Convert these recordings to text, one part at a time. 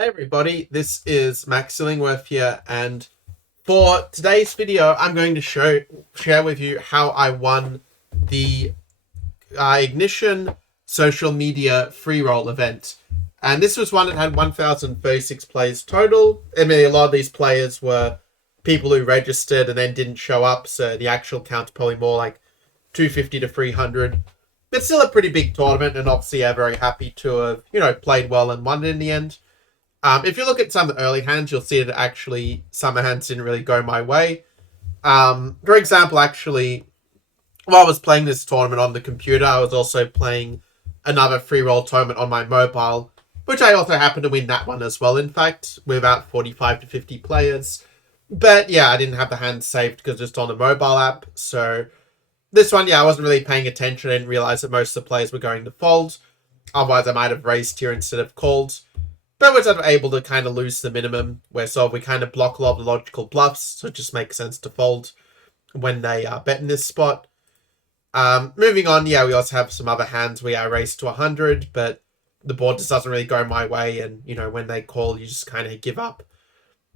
Hey everybody, this is Max Illingworth here, and for today's video, I'm going to share with you how I won the Ignition social media free roll event. And this was one that had 1,036 players total. I mean, a lot of these players were people who registered and then didn't show up, so the actual count's probably more like 250 to 300. But still a pretty big tournament, and obviously I'm very happy to have, played well and won it in the end. If you look at some of the early hands, you'll see that actually some hands didn't really go my way. For example, actually, while I was playing this tournament on the computer, I was also playing another free roll tournament on my mobile, which I also happened to win that one as well, in fact, with about 45 to 50 players. But yeah, I didn't have the hands saved because just on the mobile app. So this one, yeah, I wasn't really paying attention. I didn't realize that most of the players were going to fold. Otherwise, I might have raised here instead of called. But we're sort of able to kind of lose the minimum, where we kind of block a lot of the logical bluffs, so it just makes sense to fold when they bet in this spot. Moving on, yeah, we also have some other hands where I race to 100, but the board just doesn't really go my way, and, when they call, you just kind of give up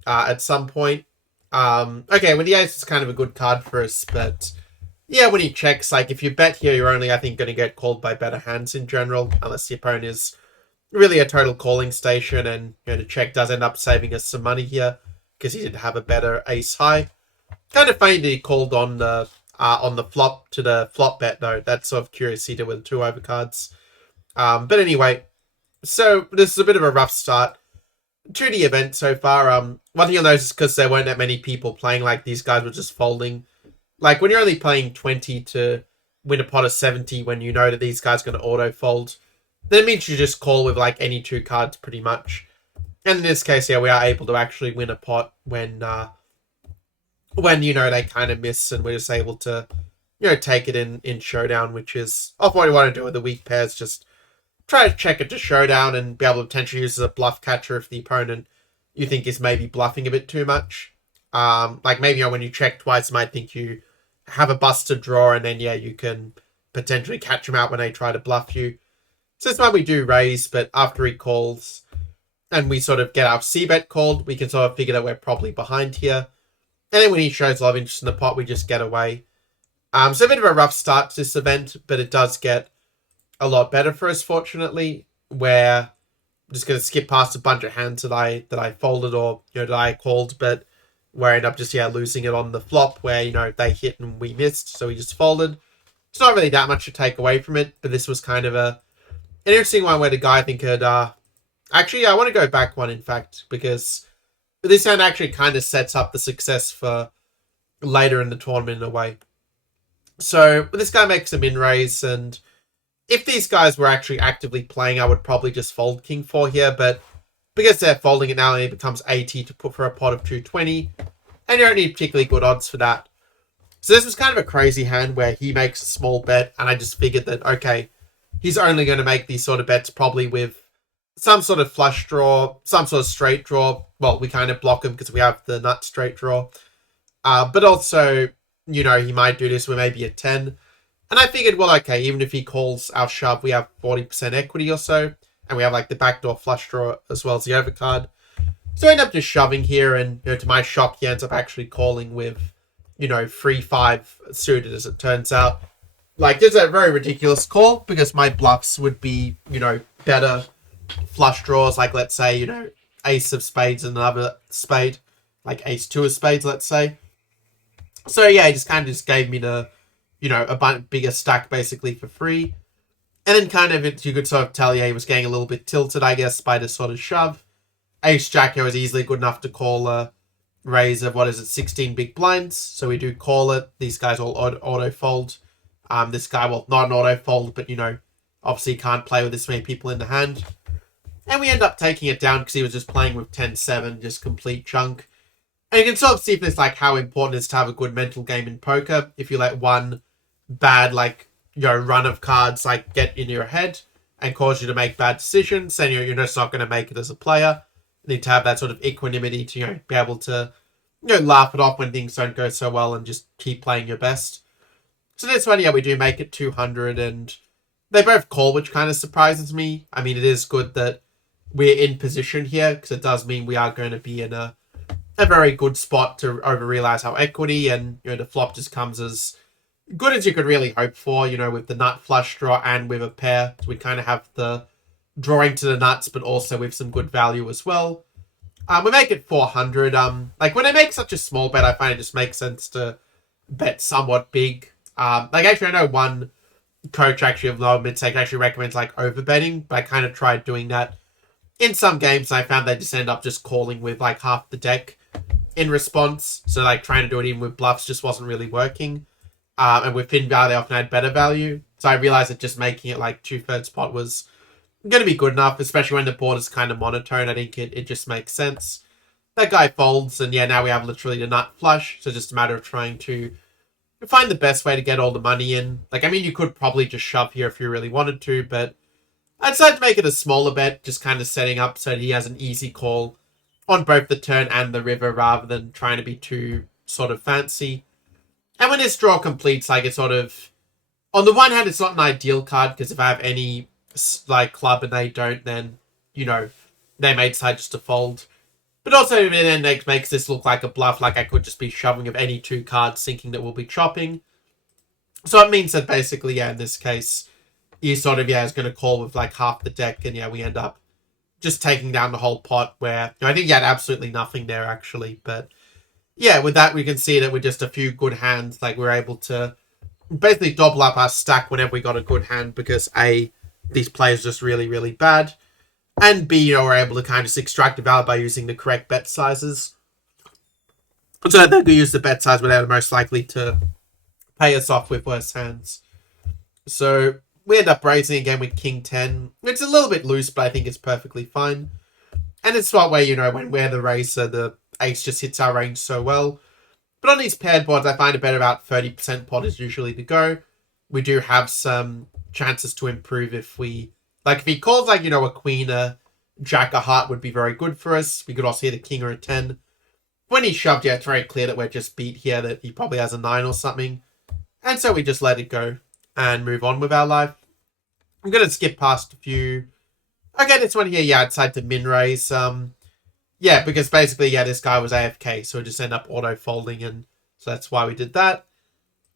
at some point. Okay, when the ace is kind of a good card for us, but yeah, when he checks, like, if you bet here, you're only, I think, going to get called by better hands in general, unless the opponent is really a total calling station, and the check does end up saving us some money here because he did have a better ace high. Kind of funny that he called on the flop to the flop bet though. That's sort of curious he did with 2 overcards. But anyway, so this is a bit of a rough start to the event so far. One thing you'll notice is because there weren't that many people playing, like, these guys were just folding. Like, when you're only playing 20 to win a pot of 70, when you know that these guys are going to auto fold, then it means you just call with, like, any 2 cards pretty much. And in this case, yeah, we are able to actually win a pot when they kind of miss, and we're just able to, take it in showdown, which is often what you want to do with the weak pairs. Just try to check it to showdown and be able to potentially use it as a bluff catcher if the opponent you think is maybe bluffing a bit too much. Like, maybe when you check twice, you might think you have a busted draw, and then, yeah, you can potentially catch them out when they try to bluff you. So this one we do raise, but after he calls and we sort of get our c-bet called, we can sort of figure that we're probably behind here. And then when he shows a lot of interest in the pot, we just get away. So a bit of a rough start to this event, but it does get a lot better for us, fortunately, where I'm just going to skip past a bunch of hands that I folded or, that I called, but where I end up just, losing it on the flop where, they hit and we missed, so we just folded. It's not really that much to take away from it, but this was kind of an interesting one where the guy, I think, had... Actually, I want to go back one, in fact, because this hand actually kind of sets up the success for later in the tournament in a way. So, this guy makes a min-raise, and if these guys were actually actively playing, I would probably just fold King 4 here, but because they're folding it now, it becomes 80 to put for a pot of 220, and you don't need particularly good odds for that. So this was kind of a crazy hand where he makes a small bet, and I just figured that, okay, he's only going to make these sort of bets probably with some sort of flush draw, some sort of straight draw. Well, we kind of block him because we have the nut straight draw. But also, he might do this with maybe a 10. And I figured, well, okay, even if he calls our shove, we have 40% equity or so. And we have, like, the backdoor flush draw as well as the overcard. So I end up just shoving here, and, to my shock, he ends up actually calling with, 3-5 suited, as it turns out. Like, this is a very ridiculous call, because my bluffs would be, better flush draws, like, let's say, ace of spades and another spade, like ace 2 of spades, let's say. So, yeah, he just kind of just gave me the, a bigger stack, basically, for free. And then kind of, you could sort of tell, yeah, he was getting a little bit tilted, I guess, by this sort of shove. Ace Jack here was easily good enough to call a raise of, 16 big blinds. So we do call it. These guys all auto-fold. This guy, well, not an auto-fold, but, obviously can't play with this many people in the hand. And we end up taking it down because he was just playing with 10-7, just complete chunk. And you can sort of see from this, like, how important it is to have a good mental game in poker. If you let one bad, like, run of cards, like, get in your head and cause you to make bad decisions, then you're just not going to make it as a player. You need to have that sort of equanimity to, be able to, laugh it off when things don't go so well and just keep playing your best. So this one, yeah, we do make it 200, and they both call, which kind of surprises me. I mean, it is good that we're in position here, because it does mean we are going to be in a very good spot to over-realize our equity, and the flop just comes as good as you could really hope for, with the nut flush draw and with a pair. So we kind of have the drawing to the nuts, but also with some good value as well. We make it 400. When I make such a small bet, I find it just makes sense to bet somewhat big. Actually, I know one coach actually of low mid-stake actually recommends overbetting, but I kind of tried doing that in some games. And I found they just end up just calling with half the deck in response. So trying to do it even with bluffs just wasn't really working. And with thin value, they often had better value. So I realized that just making it 2/3 pot was going to be good enough, especially when the board is kind of monotone. I think it just makes sense. That guy folds, and now we have literally the nut flush. So just a matter of trying to find the best way to get all the money in. You could probably just shove here if you really wanted to, but I decided to make it a smaller bet, just kind of setting up so that he has an easy call on both the turn and the river, rather than trying to be too sort of fancy. And when this draw completes, it's sort of, on the one hand, it's not an ideal card, because if I have any club and they don't, then they may decide just to fold. But also it then makes this look like a bluff, I could just be shoving of any two cards thinking that we'll be chopping. So it means that basically, in this case, he sort of is going to call with half the deck, and we end up just taking down the whole pot, where I think he had absolutely nothing there actually. But with that, we can see that with just a few good hands, we're able to basically double up our stack whenever we got a good hand, because A, these players are just really, really bad, and B, we're able to kind of just extract the value by using the correct bet sizes. So they're going to use the bet size where they're most likely to pay us off with worse hands. So we end up raising again with King 10. It's a little bit loose, but I think it's perfectly fine. And it's what where, when we're the raiser, the ace just hits our range so well. But on these paired boards, I find a bet about 30% pot is usually the go. We do have some chances to improve if we... if he calls, a queen, a jack, a heart would be very good for us. We could also hit a king or a 10. When he shoved, it's very clear that we're just beat here, that he probably has a 9 or something. And so we just let it go and move on with our life. I'm going to skip past a few. Okay, this one here, I decided to min raise. Because basically, this guy was AFK, so it just ended up auto-folding, and so that's why we did that.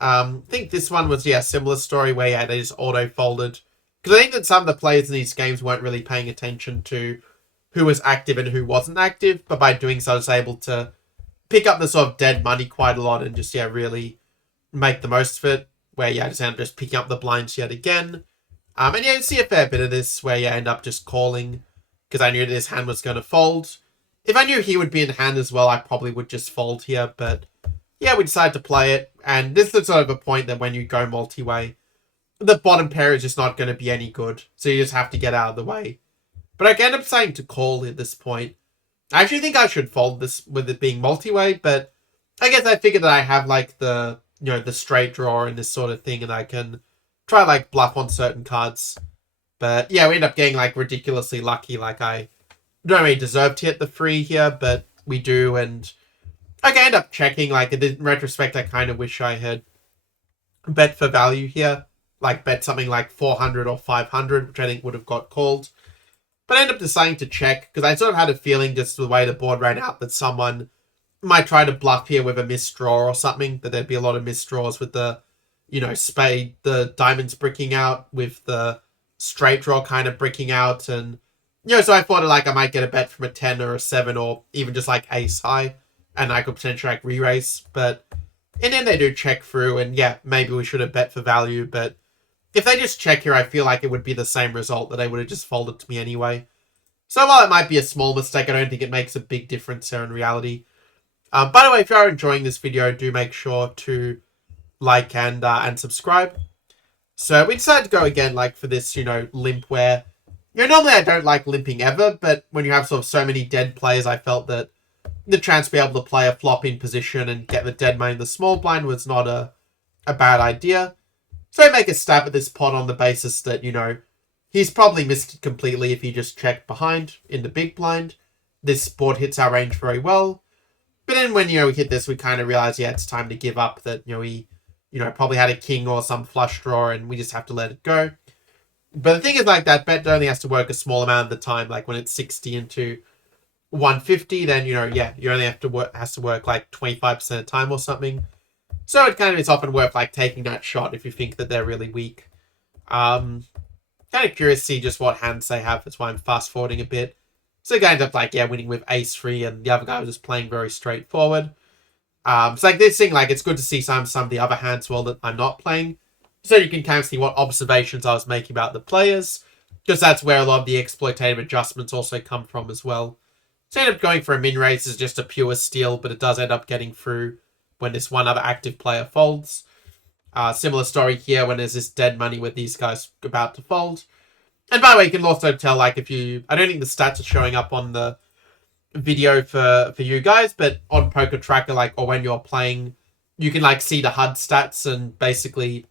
I think this one was, similar story where, they just auto-folded. Because I think that some of the players in these games weren't really paying attention to who was active and who wasn't active, but by doing so, I was able to pick up the sort of dead money quite a lot and just, really make the most of it, where, I just end up just picking up the blinds yet again. And you see a fair bit of this where you end up just calling, because I knew this hand was going to fold. If I knew he would be in hand as well, I probably would just fold here, but we decided to play it, and this is sort of a point that when you go multi-way, the bottom pair is just not going to be any good, so you just have to get out of the way. But I end up saying to call at this point. I actually think I should fold this with it being multi-way, but I guess I figured that I have the the straight draw and this sort of thing, and I can try bluff on certain cards. But we end up getting ridiculously lucky. I don't really deserve to hit the free here, but we do, and I end up checking. In retrospect, I kind of wish I had bet for value here. Bet something 400 or 500, which I think would have got called. But I ended up deciding to check, because I sort of had a feeling, just the way the board ran out, that someone might try to bluff here with a missed draw or something, that there'd be a lot of missed draws with the, spade, the diamonds bricking out, with the straight draw kind of bricking out, and, so I thought I might get a bet from a 10 or a 7, or even just ace high, and I could potentially re-raise, but in the end they do check through, and maybe we should have bet for value, but if they just check here, I feel like it would be the same result, that they would have just folded to me anyway. So while it might be a small mistake, I don't think it makes a big difference there in reality. By the way, if you are enjoying this video, do make sure to like and subscribe. So we decided to go again, for this, limp where, normally I don't like limping ever, but when you have sort of so many dead players, I felt that the chance to be able to play a flop in position and get the dead money in the small blind was not a bad idea. So I make a stab at this pot on the basis that, he's probably missed it completely if he just checked behind in the big blind. This board hits our range very well. But then when, we hit this, we kind of realize, it's time to give up, that, he, probably had a king or some flush draw, and we just have to let it go. But the thing is, like, that bet only has to work a small amount of the time. Like, when it's 60 into 150, then, you only have to work, has to work like 25% of the time or something. So it kind of is often worth, like, taking that shot if you think that they're really weak. Kind of curious to see just what hands they have. That's why I'm fast forwarding a bit. So the guy ended up, like, winning with ace-3, and the other guy was just playing very straightforward. So, like, this thing, like, it's good to see some of the other hands, well, that I'm not playing. So you can kind of see what observations I was making about the players, because that's where a lot of the exploitative adjustments also come from as well. So I ended up going for a min raise as just a pure steal, but it does end up getting through when this one other active player folds. Similar story here when there's this dead money with these guys about to fold. And by the way, you can also tell, like, if you... I don't think the stats are showing up on the video for you guys, but on Poker Tracker, like, or when you're playing, you can, like, see the HUD stats, and basically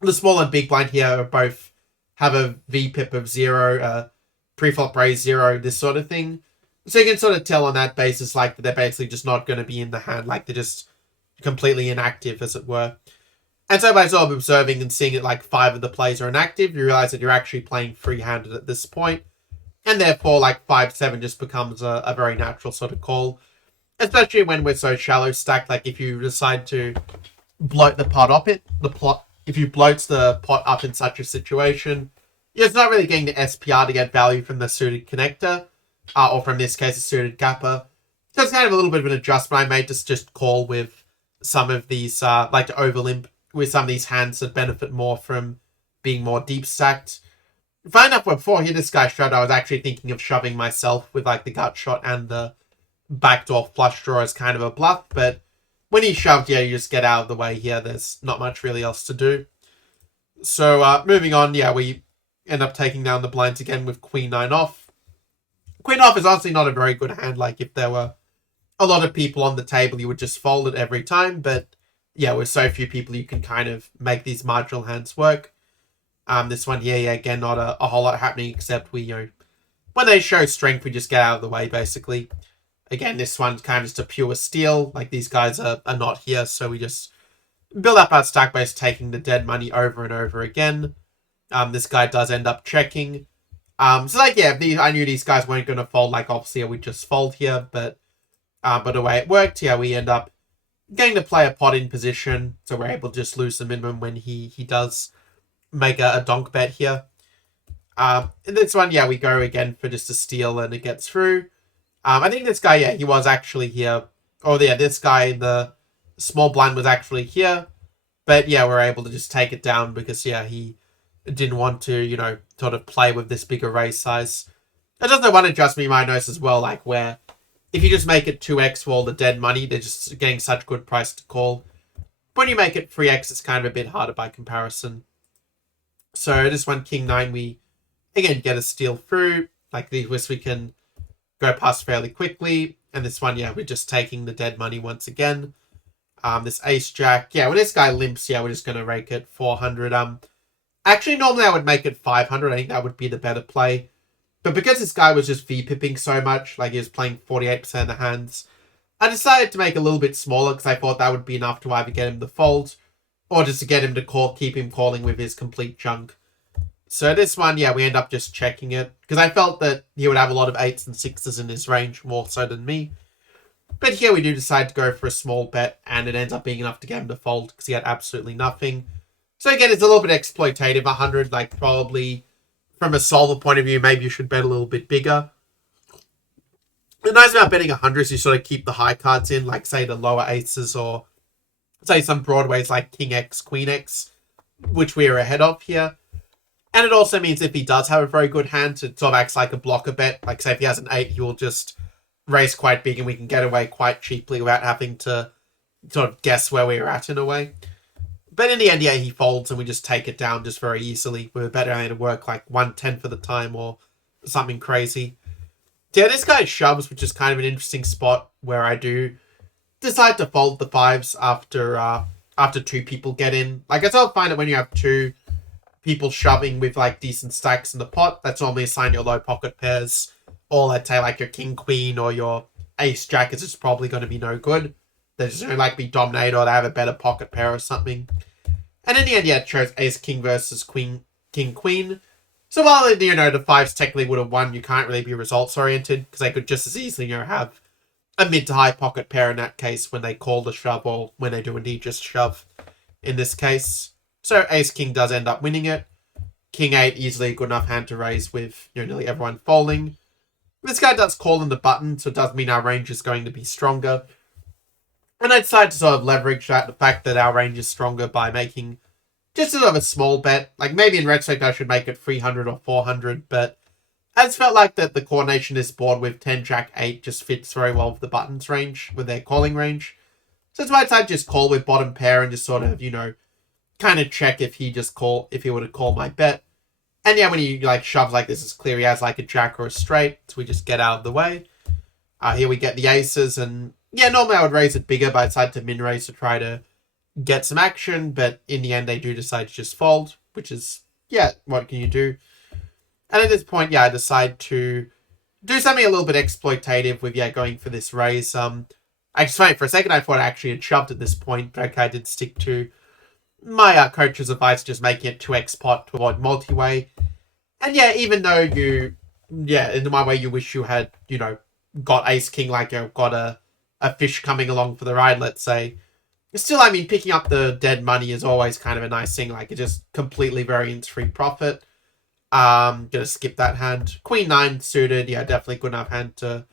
the small and big blind here both have a VPIP of 0, pre-flop raise 0, this sort of thing. So you can sort of tell on that basis, like, that they're basically just not going to be in the hand, like, they're just completely inactive, as it were. And so by sort of observing and seeing that, like, 5 of the plays are inactive, you realize that you're actually playing free-handed at this point. And therefore, like, 5-7 just becomes a very natural sort of call. Especially when we're so shallow stacked, like, if you decide to bloat the pot up if you bloat the pot up in such a situation, it's not really getting the SPR to get value from the suited connector, or from this case, a suited gapper. So it's kind of a little bit of an adjustment I made to just call with some of these, like, to overlimp with some of these hands that benefit more from being more deep stacked. Funny enough, before I hit this guy shoved, I was actually thinking of shoving myself with, like, the gut shot and the backdoor flush draw as kind of a bluff, but when he shoved, you just get out of the way here. There's not much really else to do. So, moving on, we end up taking down the blinds again with Queen 9 off. Queen off is honestly not a very good hand. Like, if there were a lot of people on the table, you would just fold it every time, but with so few people, you can kind of make these marginal hands work. This one here, again, not a whole lot happening, except we, when they show strength, we just get out of the way, basically. Again, this one's kind of just a pure steal. Like, these guys are not here, so we just build up our stack base, taking the dead money over and over again. This guy does end up checking. So, like, I knew these guys weren't going to fold. Like, obviously, we just fold here, but the way it worked, we end up getting to play a pot in position, so we're able to just lose the minimum when he does make a donk bet here. In this one, we go again for just a steal, and it gets through. I think this guy, he was actually here. Oh, yeah, this guy, the small blind was actually here. But, we're able to just take it down because, he didn't want to, sort of play with this bigger raise size. It does one adjustment you might notice as well, like, where if you just make it 2x for all the dead money, they're just getting such good price to call. But when you make it 3x, it's kind of a bit harder by comparison. So this one, King 9, we, again, get a steal through. Like, this we can go past fairly quickly. And this one, we're just taking the dead money once again. This Ace Jack, when this guy limps, we're just going to rake it 400. Actually, normally I would make it 500. I think that would be the better play. But because this guy was just V-pipping so much, like he was playing 48% of the hands, I decided to make it a little bit smaller because I thought that would be enough to either get him to fold or just to get him to keep him calling with his complete junk. So this one, we end up just checking it because I felt that he would have a lot of 8s and 6s in his range, more so than me. But here we do decide to go for a small bet, and it ends up being enough to get him to fold because he had absolutely nothing. So again, it's a little bit exploitative. 100, like, probably from a solver point of view, maybe you should bet a little bit bigger. The nice about betting 100 is you sort of keep the high cards in, like, say, the lower aces, or say some broadways like King X, Queen X, which we are ahead of here. And it also means if he does have a very good hand, it sort of acts like a blocker bet. Like, say, if he has an 8, he will just raise quite big and we can get away quite cheaply without having to sort of guess where we're at in a way. But in the end, he folds and we just take it down just very easily with a better way to work, like 110 for the time or something crazy. So this guy shoves, which is kind of an interesting spot where I do decide to fold the 5s after 2 people get in. Like, I sort of find that when you have 2 people shoving with, like, decent stacks in the pot, that's normally a sign your low pocket pairs, or let's say, like, your King Queen or your Ace Jack is just probably going to be no good. They're just going to, like, be dominated, or they have a better pocket pair or something. And in the end, it shows Ace King versus King Queen. So while, you know, the fives technically would have won, you can't really be results oriented because they could just as easily, you know, have a mid to high pocket pair in that case when they call the shove or when they do indeed just shove in this case. So ace king does end up winning it. King 8 easily a good enough hand to raise with, you know, nearly everyone folding. This guy does call in the button, so it does mean our range is going to be stronger. And I decided to sort of leverage that, the fact that our range is stronger by making just sort of a small bet. Like maybe in retrospect I should make it 300 or 400, but I just felt like that the coordination this board with 10 Jack 8 just fits very well with the buttons range, with their calling range. So that's why I decided to just call with bottom pair and just sort of, you know, kind of check if he were to call my bet. And yeah, when he like shoves like this, it's clear he has like a jack or a straight, so we just get out of the way. Here we get the aces, and yeah, normally I would raise it bigger, but I decided to min raise to try to get some action, but in the end they do decide to just fold, which is, yeah, what can you do? And at this point, yeah, I decide to do something a little bit exploitative with, yeah, going for this raise. I just for a second I thought I actually had shoved at this point, but okay, I did stick to my coach's advice, just making it 2x pot to avoid multi-way. And yeah, even though in my way you wish you had, you know, got ace king, like you got a fish coming along for the ride, let's say. Still, I mean, picking up the dead money is always kind of a nice thing. Like, it just completely variance-free profit. Gonna skip that hand. Queen 9 suited, yeah, definitely good enough hand to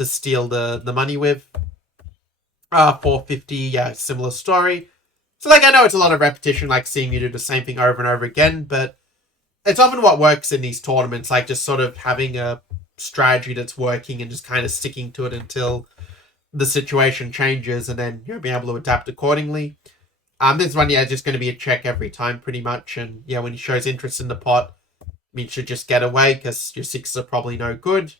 steal the money with. 450, yeah, similar story. So, like, I know it's a lot of repetition, like seeing you do the same thing over and over again, but it's often what works in these tournaments, like just sort of having a strategy that's working and just kind of sticking to it until the situation changes and then, you know, being able to adapt accordingly. This one, yeah, just going to be a check every time pretty much. And yeah, when he shows interest in the pot, you should just get away because your sixes are probably no good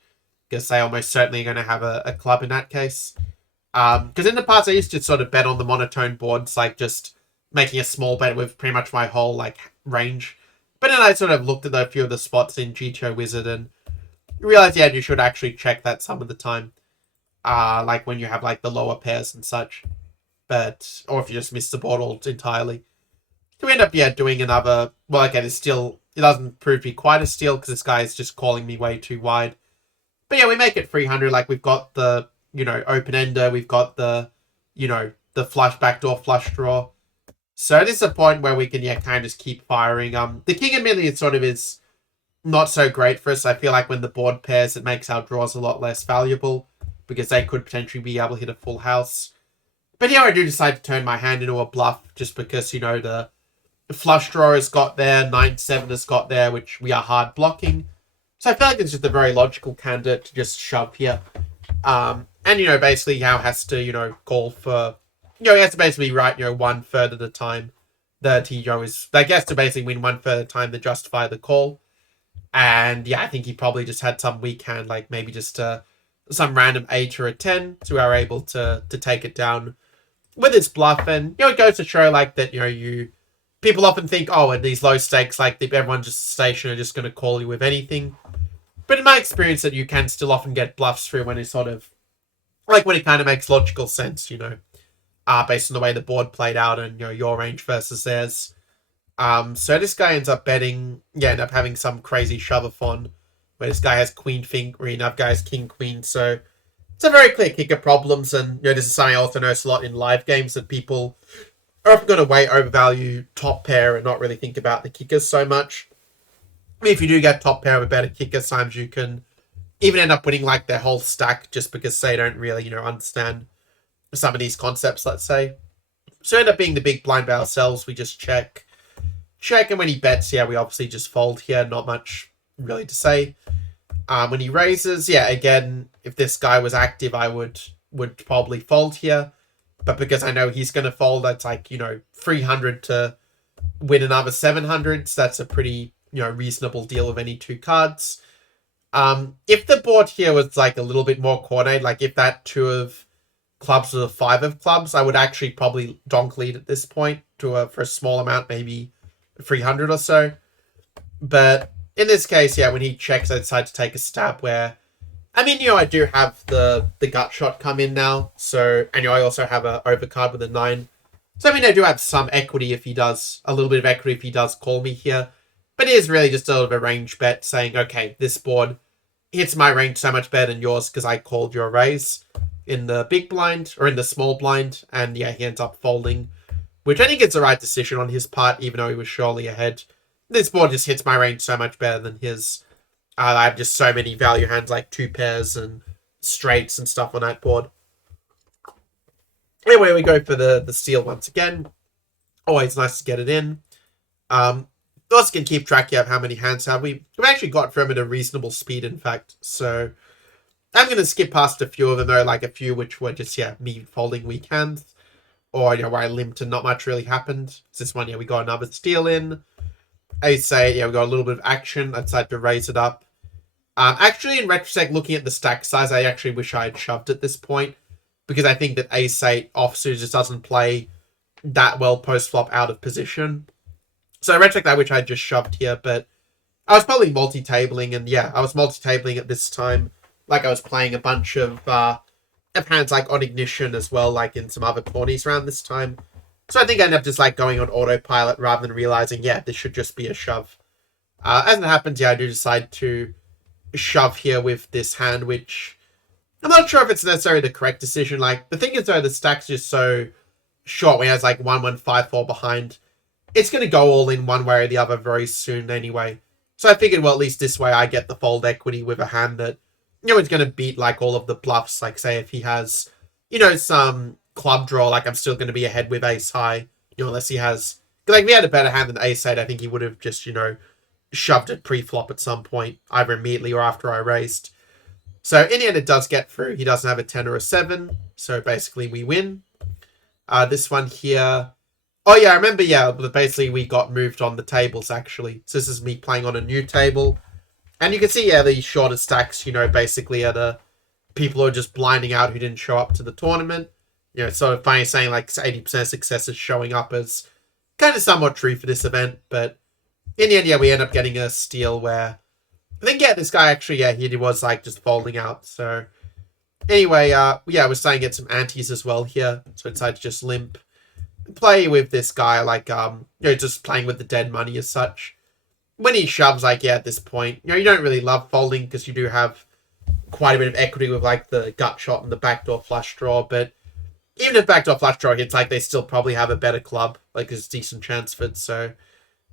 because they almost certainly are going to have a club in that case. Because in the past, I used to sort of bet on the monotone boards, like just making a small bet with pretty much my whole like range. But then I sort of looked at a few of the spots in GTO Wizard and realized, yeah, you should actually check that some of the time. Like when you have like the lower pairs and such. But, or if you just miss the board entirely. So we end up, yeah, doing another, well, again, it doesn't prove to be quite a steal because this guy is just calling me way too wide. But yeah, we make it 300, like we've got the, you know, open-ender, we've got the, you know, the flush backdoor flush draw. So this is a point where we can, yeah, kind of just keep firing. The king and million sort of is not so great for us. I feel like when the board pairs, it makes our draws a lot less valuable because they could potentially be able to hit a full house. But here I do decide to turn my hand into a bluff just because, you know, the flush draw has got there, 9-7 has got there, which we are hard blocking. So I feel like it's just a very logical candidate to just shove here. And, you know, basically Yao has to, you know, call for, you know, he has to basically write, you know, 1/3 at a time that he, you know, is, like, he has to basically win 1/3 at a time to justify the call. And yeah, I think he probably just had some weak hand, like maybe just some random 8 or a 10, so we are able to take it down with his bluff. And, you know, it goes to show, like, that, you know, people often think, oh, at these low stakes, like, if everyone's just station are just going to call you with anything. But in my experience, that you can still often get bluffs through when it's sort of, like, when it kind of makes logical sense, you know, based on the way the board played out and, you know, your range versus theirs. So this guy ends up betting, yeah, end up having some crazy shove-a-thon where this guy has queen, another guy has king, queen. So it's a very clear kicker problems. And, you know, this is something I also notice a lot in live games, that people are often going to way overvalue top pair and not really think about the kickers so much. I mean, if you do get top pair with better kickers, sometimes you can even end up winning like their whole stack just because they don't really, you know, understand some of these concepts, let's say. So end up being the big blind by ourselves. We just check, and when he bets, yeah, we obviously just fold here. Not much really to say. When he raises, yeah, again, if this guy was active, I would probably fold here. But because I know he's going to fold, that's like, you know, 300 to win another 700. So that's a pretty, you know, reasonable deal with any two cards. If the board here was like a little bit more coordinated, like if that 2 of clubs was a 5 of clubs, I would actually probably donk lead at this point for a small amount, maybe 300 or so. But in this case, yeah, when he checks, I decide to take a stab where, I mean, you know, I do have the gut shot come in now. So, and you know, I also have a overcard with a 9. So, I mean, I do have some equity if he does, a little bit of equity if he does call me here. But it is really just sort of a range bet saying, okay, this board hits my range so much better than yours because I called your raise in the big blind or in the small blind, and yeah, he ends up folding, which I think is the right decision on his part, even though he was surely ahead. This board just hits my range so much better than his. I have just so many value hands like two pairs and straights and stuff on that board. Anyway, we go for the steal once again. Always nice to get it in. Also can keep track of how many hands have we. We've actually got from at a reasonable speed, in fact. So I'm going to skip past a few of them, though, like a few which were just, me folding weak hands. Or, where I limped and not much really happened. This one, we got another steal in. Ace-8, we got a little bit of action. I decided to raise it up. Actually, in retrospect, looking at the stack size, I actually wish I had shoved at this point. Because I think that Ace-8 offsuit just doesn't play that well post-flop out of position. So in retrospect, I wish I had just shoved here, but I was probably multi-tabling, and I was multi-tabling at this time. Like I was playing a bunch of hands like on ignition as well, like in some other cornies around this time. So I think I ended up just like going on autopilot rather than realizing, this should just be a shove. As it happens, I do decide to shove here with this hand, which I'm not sure if it's necessarily the correct decision. Like, the thing is, though, the stack's just so short when it has like 1-1-5-4 behind. It's going to go all in one way or the other very soon anyway. So I figured, well, at least this way I get the fold equity with a hand that, it's going to beat like all of the bluffs. Like, say, if he has, some club draw, like I'm still going to be ahead with ace high, unless he has, like, if he had a better hand than ace-8, I think he would have just, shoved it pre-flop at some point, either immediately or after I raised. So in the end, it does get through. He doesn't have a 10 or a 7, so basically we win. This one here, I remember, basically we got moved on the tables, actually. So this is me playing on a new table. And you can see, the shorter stacks, basically are the people who are just blinding out who didn't show up to the tournament. It's sort of funny saying, like, 80% success is showing up as kind of somewhat true for this event. But in the end, we end up getting a steal where I think, this guy actually, he was, like, just folding out. So anyway, we're starting to get some antes as well here. So I decided to just limp. Play with this guy, like, just playing with the dead money as such. When he shoves, like, at this point, you don't really love folding because you do have quite a bit of equity with, like, the gut shot and the backdoor flush draw, but even if backdoor flush draw hits, like, they still probably have a better club, like, there's a decent chance for it, so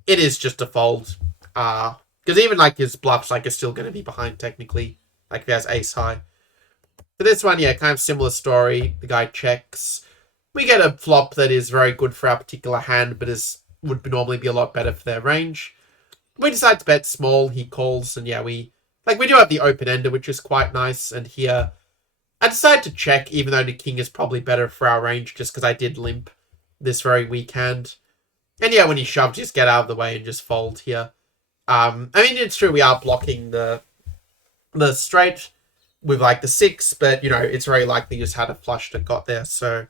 it is just a fold. Because even, like, his bluffs, like, are still going to be behind, technically, like, if he has ace high. For this one, kind of similar story. The guy checks. We get a flop that is very good for our particular hand, but would normally be a lot better for their range. We decide to bet small. He calls, and we do have the open-ender, which is quite nice. And here, I decide to check, even though the king is probably better for our range, just because I did limp this very weak hand. And when he shoved, just get out of the way and just fold here. I mean, it's true we are blocking the straight with, like, the 6, but, it's very likely you just had a flush that got there, so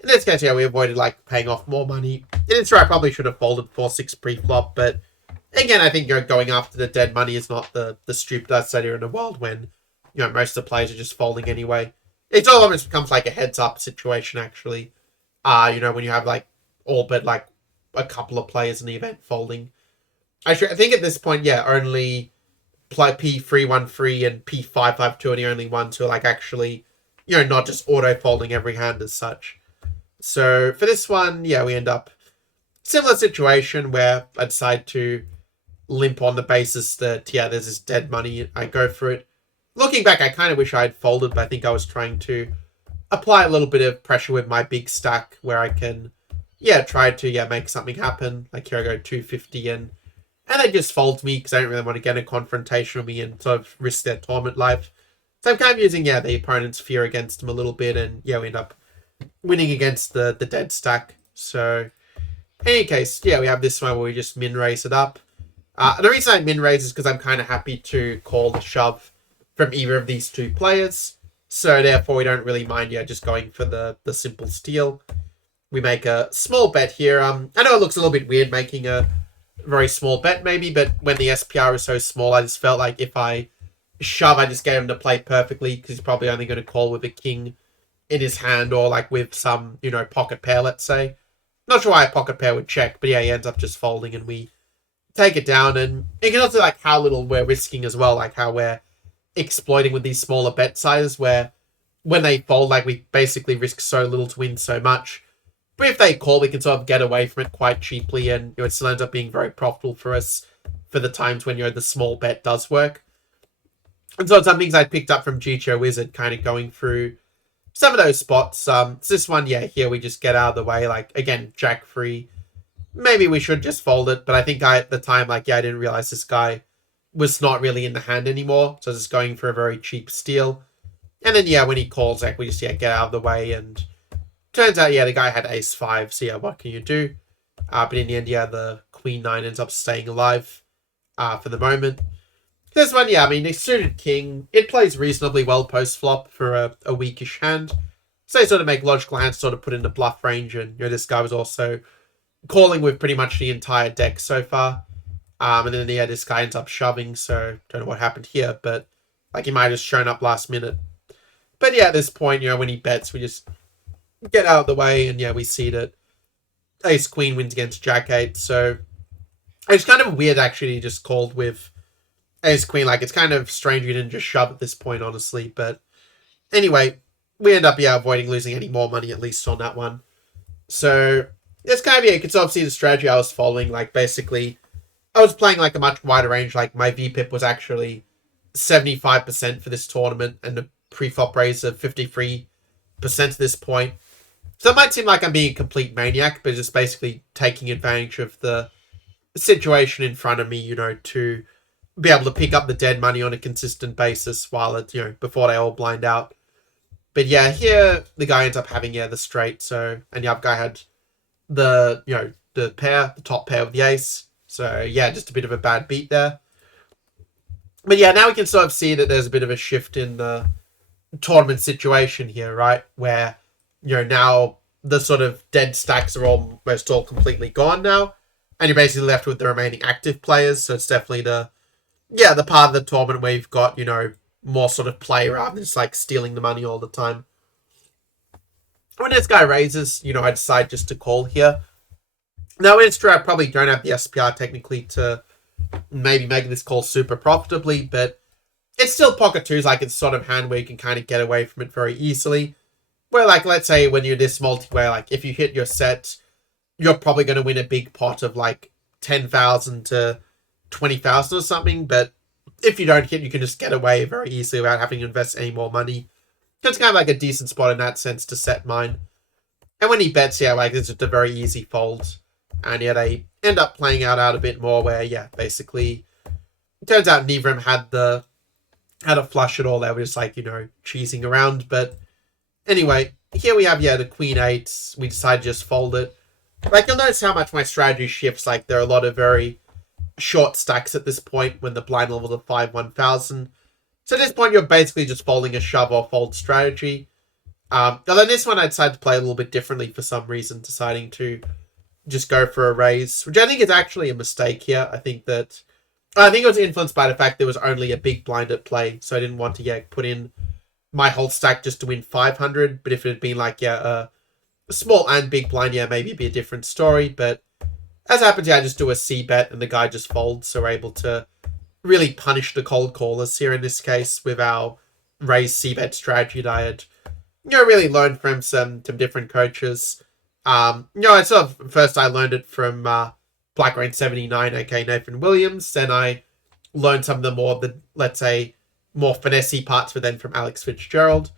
in this case, we avoided, like, paying off more money. It's true I probably should have folded 4-6 pre-flop, but again, I think, going after the dead money is not the stupidest idea in the world when, most of the players are just folding anyway. It all almost becomes, like, a heads-up situation, actually. When you have, like, all but, like, a couple of players in the event folding. Actually, I think at this point, only P313 and P552 are the only ones who are, like, actually, not just auto-folding every hand as such. So for this one, we end up similar situation where I decide to limp on the basis that, there's this dead money. I go for it. Looking back, I kind of wish I had folded, but I think I was trying to apply a little bit of pressure with my big stack where I can, try to, make something happen. Like here I go 250 and they just fold me because I don't really want to get a confrontation with me and sort of risk their tournament life. So I'm kind of using, the opponent's fear against them a little bit, and, we end up winning against the dead stack. So in any case, we have this one where we just min-raise it up. The reason I min-raise is because I'm kind of happy to call the shove from either of these two players. So therefore, we don't really mind, just going for the simple steal. We make a small bet here. I know it looks a little bit weird making a very small bet maybe, but when the SPR is so small, I just felt like if I shove, I just gave him to play perfectly because he's probably only going to call with a king in his hand or like with some, pocket pair, let's say. Not sure why a pocket pair would check, but he ends up just folding and we take it down, and it can also like how little we're risking as well, like how we're exploiting with these smaller bet sizes where when they fold, like we basically risk so little to win so much. But if they call, we can sort of get away from it quite cheaply, and it still ends up being very profitable for us for the times when the small bet does work. And so some things I picked up from GTO Wizard, kind of going through some of those spots. So this one, yeah, here we just get out of the way. Like again, jack free. Maybe we should just fold it, but I think at the time, like, yeah, I didn't realize this guy was not really in the hand anymore, so just going for a very cheap steal. And then, yeah, when he calls, like, we just, yeah, get out of the way, and turns out, yeah, the guy had ace-5, so, yeah, what can you do? But in the end, yeah, the queen-9 ends up staying alive for the moment. This one, yeah, I mean, a suited king, it plays reasonably well post-flop for a weakish hand. So they sort of make logical hands sort of put in the bluff range, and, this guy was also calling with pretty much the entire deck so far. And then, yeah, this guy ends up shoving, so don't know what happened here, but, like, he might have just shown up last minute. But, yeah, at this point, when he bets, we just get out of the way, and, yeah, we see that ace-queen wins against jack-8, so it's kind of weird, actually, he just called with ace-queen. Like, it's kind of strange you didn't just shove at this point, honestly, but anyway, we end up, yeah, avoiding losing any more money, at least on that one. So it's kind of, yeah, you can sort of see the strategy I was following. Like, basically, I was playing, like, a much wider range. Like, my VPIP was actually 75% for this tournament, and the pre-flop raise of 53% at this point. So it might seem like I'm being a complete maniac, but just basically taking advantage of the situation in front of me, to be able to pick up the dead money on a consistent basis while it, before they all blind out. But yeah, here the guy ends up having, the straight. So, and the other guy had the, the pair, the top pair of the ace. So yeah, just a bit of a bad beat there. But yeah, now we can sort of see that there's a bit of a shift in the tournament situation here, right? Where, now the sort of dead stacks are almost all completely gone now. And you're basically left with the remaining active players. So it's definitely the part of the tournament where you've got, more sort of play rather than just like stealing the money all the time. When this guy raises, I decide just to call here. Now, it's true, I probably don't have the SPR technically to maybe make this call super profitably, but it's still pocket twos, like it's sort of hand where you can kind of get away from it very easily. Where, like, let's say when you're this multi-way, like, if you hit your set, you're probably going to win a big pot of, like, 10,000 to 20,000 or something, but if you don't hit, you can just get away very easily without having to invest any more money. So it's kind of like a decent spot in that sense to set mine. And when he bets, yeah, like, it's just a very easy fold. And yeah, they end up playing out a bit more where, yeah, basically, it turns out neither of them had a flush at all. They were just like, cheesing around. But anyway, here we have, the queen 8. We decide to just fold it. Like, you'll notice how much my strategy shifts. Like, there are a lot of very short stacks at this point when the blind level is 5-1000. So at this point, you're basically just folding a shove or fold strategy. Although this one I decided to play a little bit differently for some reason, deciding to just go for a raise, which I think is actually a mistake here. I think it was influenced by the fact there was only a big blind at play, so I didn't want to put in my whole stack just to win 500. But if it had been like a small and big blind, maybe it'd be a different story. But as happens, I just do a C bet and the guy just folds, so we're able to really punish the cold callers here in this case with our raise C bet strategy that I had really learned from some different coaches. I learned it from Black 79, aka Nathan Williams. Then I learned some of let's say, more finessey parts then from Alex Fitzgerald.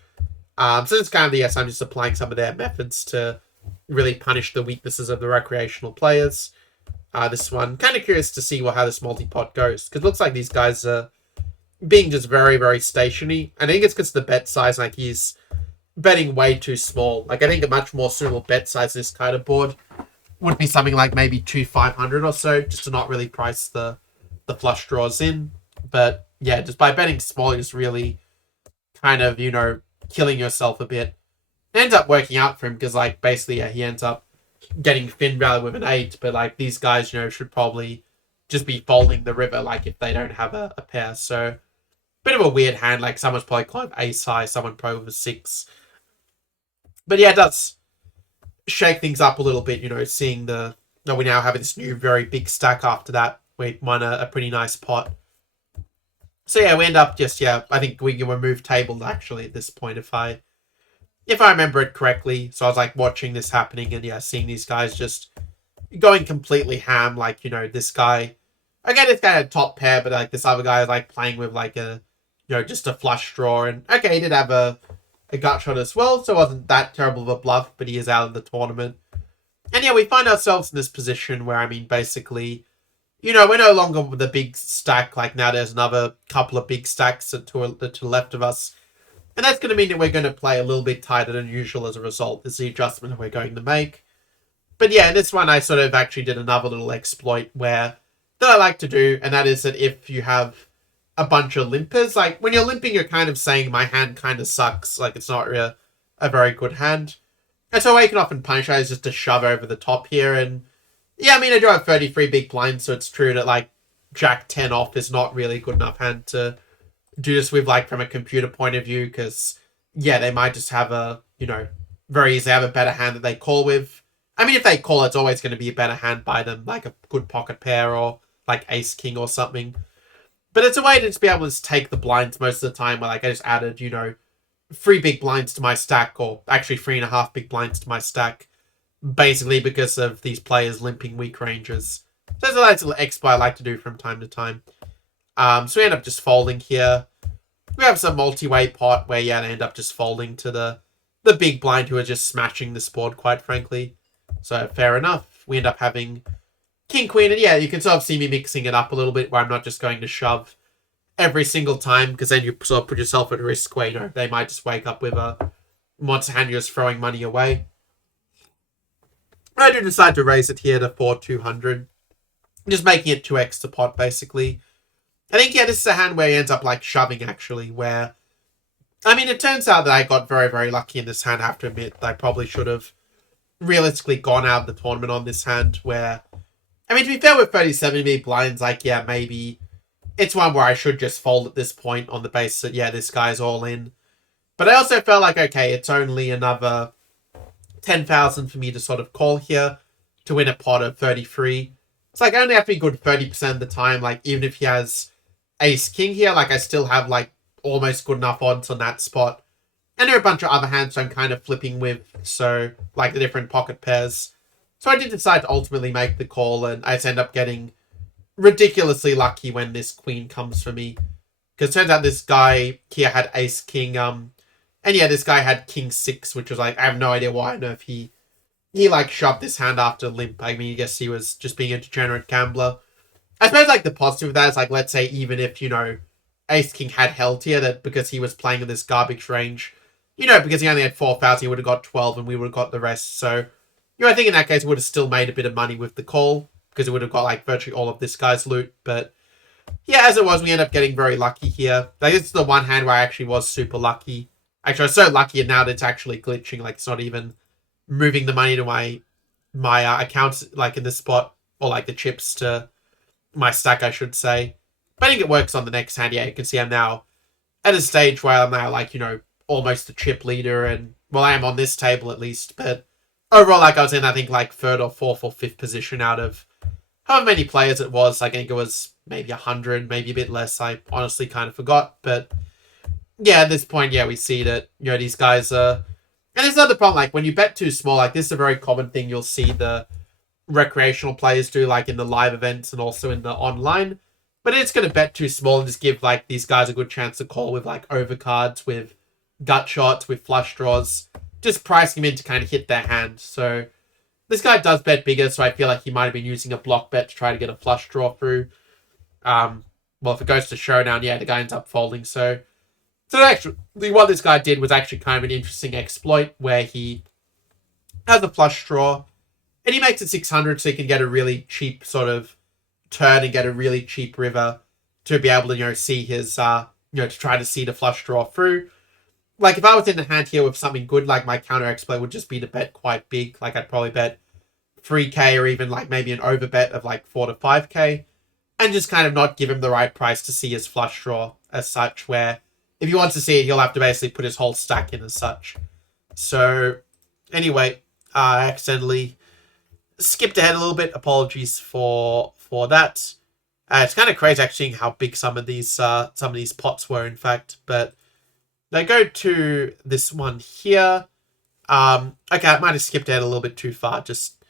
So it's kind of I'm just applying some of their methods to really punish the weaknesses of the recreational players. This one, kind of curious to see how this multi-pot goes, because it looks like these guys are being just very, very stationary. And I think it's because the bet size, like, he's betting way too small. Like, I think a much more suitable bet size this kind of board would be something like maybe 2,500 or so, just to not really price the flush draws in. But yeah, just by betting small, you're just really kind of, killing yourself a bit. It ends up working out for him because, like, basically, he ends up getting thin value with an 8, but, like, these guys, should probably just be folding the river, like, if they don't have a pair. So, bit of a weird hand. Like, someone's probably calling ace high, someone probably with a 6. But yeah, it does shake things up a little bit, seeing we now have this new very big stack after that. We won a pretty nice pot. So yeah, we end up just, I think we were moved tabled actually at this point if I remember it correctly. So I was like watching this happening and seeing these guys just going completely ham. Like, this guy, again, this guy had top pair, but like this other guy was like playing with like a, just a flush draw. And okay, he did have a gut shot as well, so it wasn't that terrible of a bluff, but he is out of the tournament. And we find ourselves in this position where, basically, we're no longer with the big stack. Like now there's another couple of big stacks to the left of us. And that's going to mean that we're going to play a little bit tighter than usual as a result. Is the adjustment that we're going to make. But in this one, I sort of actually did another little exploit that I like to do. And that is that if you have a bunch of limpers, like when you're limping, you're kind of saying my hand kind of sucks. Like it's not a very good hand. And so what you can often punish that is just to shove over the top here. And I do have 33 big blinds, so it's true that like Jack 10 off is not really a good enough hand to do this with, like from a computer point of view, because they might just have a, very easily have a better hand that they call with. If they call, it's always going to be a better hand by them, like a good pocket pair or like ace king or something. But it's a way to just be able to just take the blinds most of the time, where like I just added, 3 big blinds to my stack, or actually 3.5 big blinds to my stack, basically because of these players limping weak ranges. So that's a nice little exploit I like to do from time to time. So we end up just folding here. We have some multi-way pot where they end up just folding to the big blind who are just smashing this board, quite frankly. So fair enough. We end up having king, queen, and you can sort of see me mixing it up a little bit where I'm not just going to shove every single time, because then you sort of put yourself at risk where, they might just wake up with a monster hand you're just throwing money away. I do decide to raise it here to 4,200. Just making it 2x the pot, basically. I think, this is a hand where he ends up, like, shoving, actually, where... it turns out that I got very, very lucky in this hand, I have to admit. I probably should have realistically gone out of the tournament on this hand, where... to be fair, with 37 big blinds, like, maybe it's one where I should just fold at this point on the basis that, this guy's all in. But I also felt like, okay, it's only another 10,000 for me to sort of call here to win a pot of 33. It's like I only have to be good 30% of the time. Like, even if he has ace king here, like, I still have, like, almost good enough odds on that spot. And there are a bunch of other hands I'm kind of flipping with, so, like, the different pocket pairs. So I did decide to ultimately make the call, and I just end up getting ridiculously lucky when this queen comes for me. Because it turns out this guy here had ace king, and this guy had king 6, which was like, I have no idea why. I don't know if he like shoved this hand after limp. I guess he was just being a degenerate gambler. I suppose like the positive of that is like, let's say even if, ace king had held here, that because he was playing in this garbage range, because he only had 4,000, he would have got 12 and we would have got the rest. So, I think in that case, we would have still made a bit of money with the call, because it would have got like virtually all of this guy's loot. But as it was, we end up getting very lucky here. Like, this is the one hand where I actually was super lucky. Actually, I was so lucky now that it's actually glitching. Like, it's not even moving the money to my accounts, like in this spot, or like the chips to my stack, I should say. But I think it works on the next hand. You can see I'm now at a stage where I'm now like, almost the chip leader, and well, I am on this table at least, but overall, like I was in, I think like 3rd or 4th or 5th position out of however many players it was. I think it was maybe 100, maybe a bit less. I honestly kind of forgot, but at this point, we see that, these guys are... And there's another problem, like, when you bet too small, like, this is a very common thing you'll see the recreational players do, like, in the live events and also in the online. But it's going to bet too small and just give, like, these guys a good chance to call with, like, overcards, with gut shots, with flush draws, just pricing them in to kind of hit their hand. So this guy does bet bigger, so I feel like he might have been using a block bet to try to get a flush draw through. Well, if it goes to showdown, the guy ends up folding, so actually, what this guy did was actually kind of an interesting exploit where he has a flush draw and he makes it 600 so he can get a really cheap sort of turn and get a really cheap river to be able to, see his, to try to see the flush draw through. Like, if I was in the hand here with something good, like my counter exploit would just be to bet quite big. Like, I'd probably bet 3k or even like maybe an overbet of like 4 to 5k and just kind of not give him the right price to see his flush draw as such, where if he wants to see it, he'll have to basically put his whole stack in as such. So, anyway, I accidentally skipped ahead a little bit. Apologies for that. It's kind of crazy actually how big some of these pots were, in fact. But they go to this one here. Okay, I might have skipped ahead a little bit too far. Just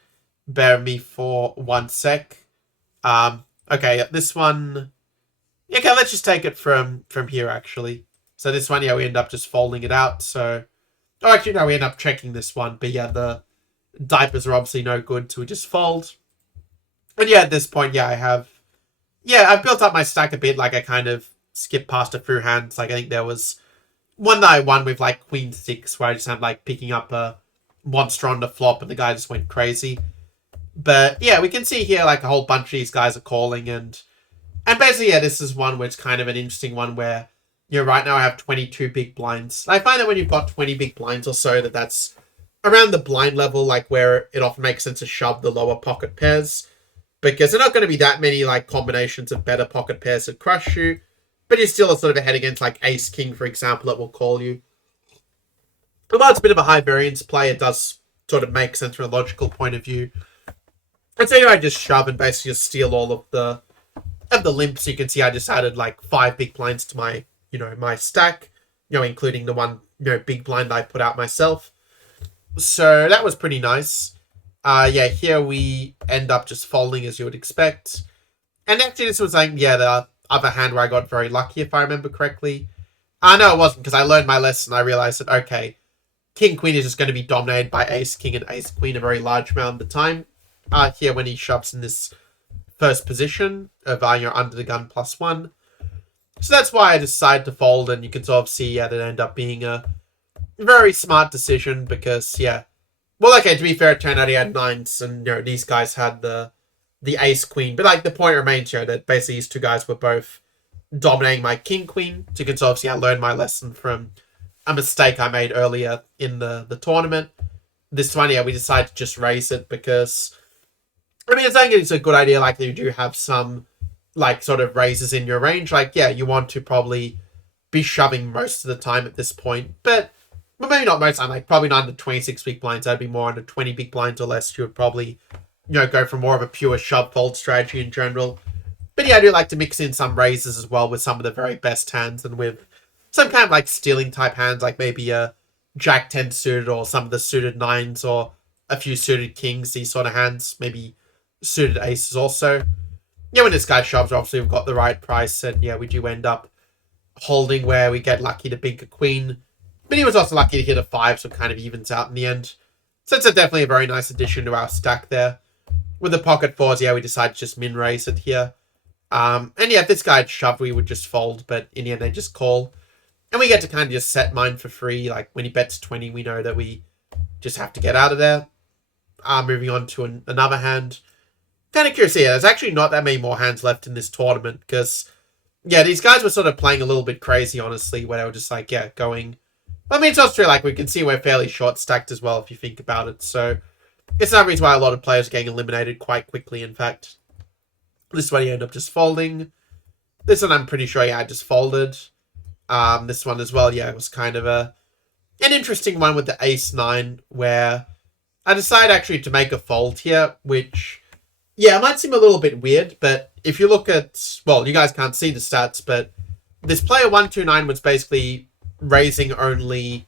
bear with me for 1 sec. Okay, this one. Okay, let's just take it from here actually. So this one, yeah, we end up just folding it out. So, oh, actually, no, we end up checking this one. But yeah, the diapers are obviously no good, so we just fold. And yeah, at this point, yeah, I've built up my stack a bit. Like I kind of skipped past a few hands. Like I think there was one that I won with like Queen 6, where I just had like picking up a monster on the flop, and the guy just went crazy. But yeah, we can see here like a whole bunch of these guys are calling, and basically, yeah, this is one where it's kind of an interesting one where, you know, right now I have 22 big blinds. I find that when you've got 20 big blinds or so, that's around the blind level, like where it often makes sense to shove the lower pocket pairs, because they're not going to be that many like combinations of better pocket pairs that crush you, but you're still sort of ahead against like ace king, for example, that will call you. Although it's a bit of a high variance play, it does sort of make sense from a logical point of view. And so here I just shove and basically just steal all of the limps. You can see I just added like 5 big blinds to my, my stack, including the one, big blind I put out myself. So that was pretty nice. Yeah, here we end up just folding as you would expect. And actually this was like, yeah, the other hand where I got very lucky, if I remember correctly. No, it wasn't, because I learned my lesson. I realized that, okay, King Queen is just going to be dominated by Ace King and Ace Queen a very large amount of the time. Here when he shoves in this first position of under the gun +1. So that's why I decided to fold, and you can sort of see that it ended up being a very smart decision because, yeah. Well, okay, to be fair, it turned out he had 9s, and, these guys had the Ace Queen. But, like, the point remains, that basically these two guys were both dominating my King Queen. So you can sort of see I learned my lesson from a mistake I made earlier in the tournament. This one, yeah, we decided to just raise it because, I mean, I think it's a good idea, like, that you do have some, like, sort of raises in your range. Like, yeah, you want to probably be shoving most of the time at this point, but maybe not most of the time, like, probably not under 26 big blinds. That'd be more under 20 big blinds or less. You would probably, go for more of a pure shove fold strategy in general. But yeah, I do like to mix in some raises as well with some of the very best hands, and with some kind of, like, stealing type hands, like maybe a Jack 10 suited or some of the suited 9s or a few suited kings, these sort of hands, maybe suited aces also. Yeah, when this guy shoves, obviously we've got the right price, and yeah, we do end up holding where we get lucky to bink a queen. But he was also lucky to hit a 5, so it kind of evens out in the end. So it's definitely a very nice addition to our stack there. With the pocket 4s, yeah, we decided to just min-raise it here. And yeah, if this guy had shoved, we would just fold, but in the end they just call. And we get to kind of just set mine for free. Like, when he bets 20, we know that we just have to get out of there. Moving on to another hand. Kind of curious here. There's actually not that many more hands left in this tournament because, yeah, these guys were sort of playing a little bit crazy, honestly, where they were just like, yeah, going. I mean, it's also true, like, we can see we're fairly short stacked as well if you think about it. So it's not reason why a lot of players are getting eliminated quite quickly, in fact. This one you end up just folding. This one I'm pretty sure, yeah, I just folded. This one as well, yeah, it was kind of an interesting one with the ace-9 where I decided actually to make a fold here, which, yeah, it might seem a little bit weird, but if you look at, well, you guys can't see the stats, but this player 129 was basically raising only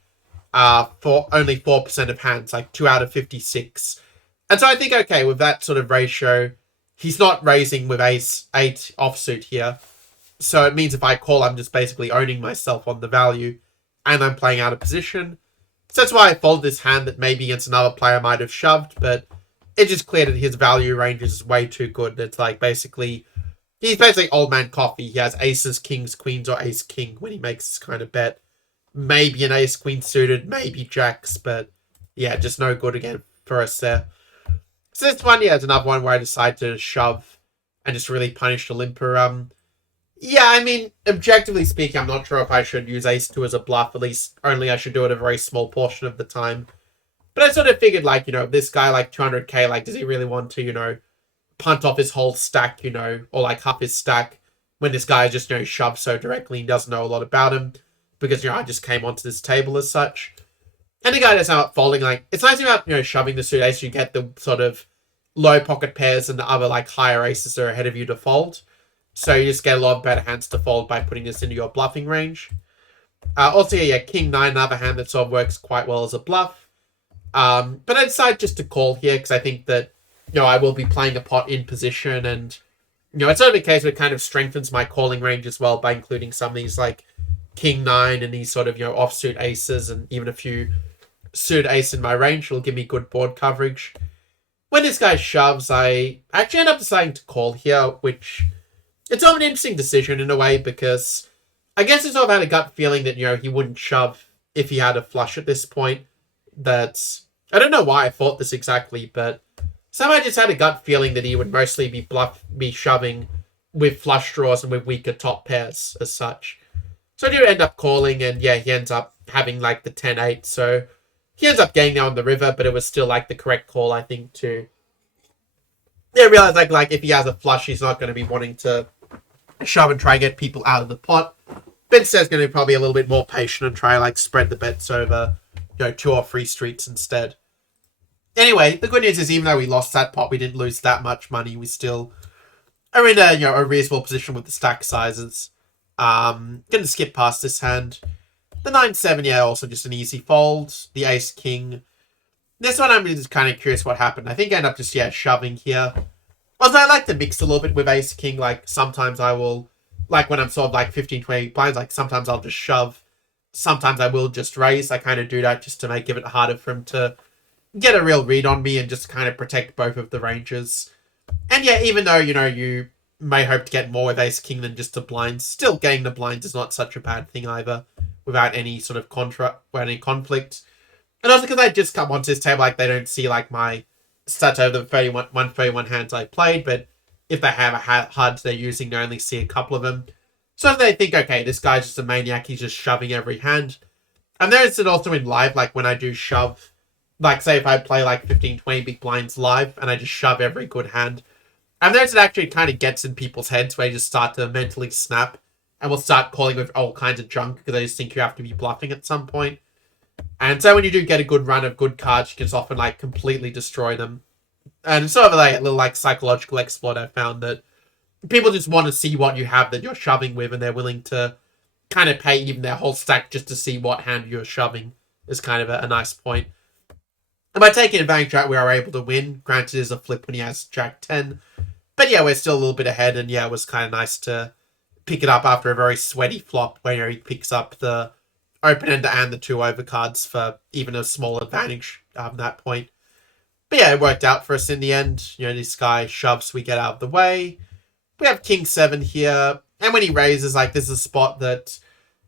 4% of hands, like 2 out of 56. And so I think, okay, with that sort of ratio, he's not raising with ace-8 offsuit here. So it means if I call, I'm just basically owning myself on the value, and I'm playing out of position. So that's why I folded this hand that maybe against another player might have shoved, but it just clear that his value range is way too good. It's like basically, he's basically old man coffee. He has aces, kings, queens, or ace king when he makes this kind of bet. Maybe an ace queen suited, maybe jacks, but yeah, just no good again for us there. So this one, yeah, is another one where I decided to shove and just really punish the limper. Yeah, I mean, objectively speaking, I'm not sure if I should use ace-2 as a bluff. At least only I should do it a very small portion of the time. But I sort of figured, like, this guy, like, 200k, like, does he really want to, punt off his whole stack, or, like, half his stack when this guy just, shoves so directly and doesn't know a lot about him? Because, I just came onto this table as such. And the guy doesn't end up folding, like, it's nice about, shoving the suit ace, you get the sort of low pocket pairs and the other, like, higher aces are ahead of you to fold. So you just get a lot of better hands to fold by putting this into your bluffing range. Also, yeah, King 9, another hand that sort of works quite well as a bluff. But I decided just to call here because I think that, I will be playing a pot in position, and, it's sort of a case where it kind of strengthens my calling range as well by including some of these, like, King 9 and these sort of, offsuit aces and even a few suited ace in my range. It'll give me good board coverage. When this guy shoves, I actually end up deciding to call here, which it's sort of an interesting decision in a way because I guess I sort of had a gut feeling that, he wouldn't shove if he had a flush at this point. That I don't know why I thought this exactly, but somehow I just had a gut feeling that he would mostly be shoving with flush draws and with weaker top pairs as such. So I do end up calling, and yeah, he ends up having like the 10-8, so he ends up getting there on the river, but it was still like the correct call, I think, to realize like if he has a flush, he's not going to be wanting to shove and try and get people out of the pot. But instead, going to be probably a little bit more patient and try like spread the bets over 2 or 3 streets instead. Anyway, the good news is even though we lost that pot, we didn't lose that much money. We still are in a reasonable position with the stack sizes. Gonna skip past this hand. The 9-7, yeah, also just an easy fold. The ace-king. This one I'm just kind of curious what happened. I think I end up just, shoving here. Also, I like to mix a little bit with ace-king. Like, sometimes I will, like when I'm sort of like 15, 20 blinds, like sometimes I'll just shove. Sometimes I will just raise. I kind of do that just to give it harder for him to get a real read on me and just kind of protect both of the ranges. And yeah, even though, you may hope to get more with ace-king than just the blinds, still getting the blinds is not such a bad thing either, without any sort of conflict. And also because I just come onto this table, like they don't see like my stats over the 131 hands I played, but if they have a HUD they're using, they only see a couple of them. So they think, okay, this guy's just a maniac, he's just shoving every hand. And there's it also in live, like when I do shove, like say if I play like 15, 20 big blinds live and I just shove every good hand, and there's it actually kind of gets in people's heads where you just start to mentally snap and will start calling with all kinds of junk because they just think you have to be bluffing at some point. And so when you do get a good run of good cards, you can just often like completely destroy them. And it's sort of like a little like psychological exploit I found that people just want to see what you have that you're shoving with, and they're willing to kind of pay even their whole stack just to see what hand you're shoving is kind of a nice point. And by taking advantage of that, we are able to win. Granted, there's a flip when he has Jack 10. But yeah, we're still a little bit ahead, and yeah, it was kind of nice to pick it up after a very sweaty flop where he picks up the open-ender and the 2 overcards for even a small advantage at that point. But yeah, it worked out for us in the end. This guy shoves, we get out of the way. We have King 7 here, and when he raises, like, this is a spot that,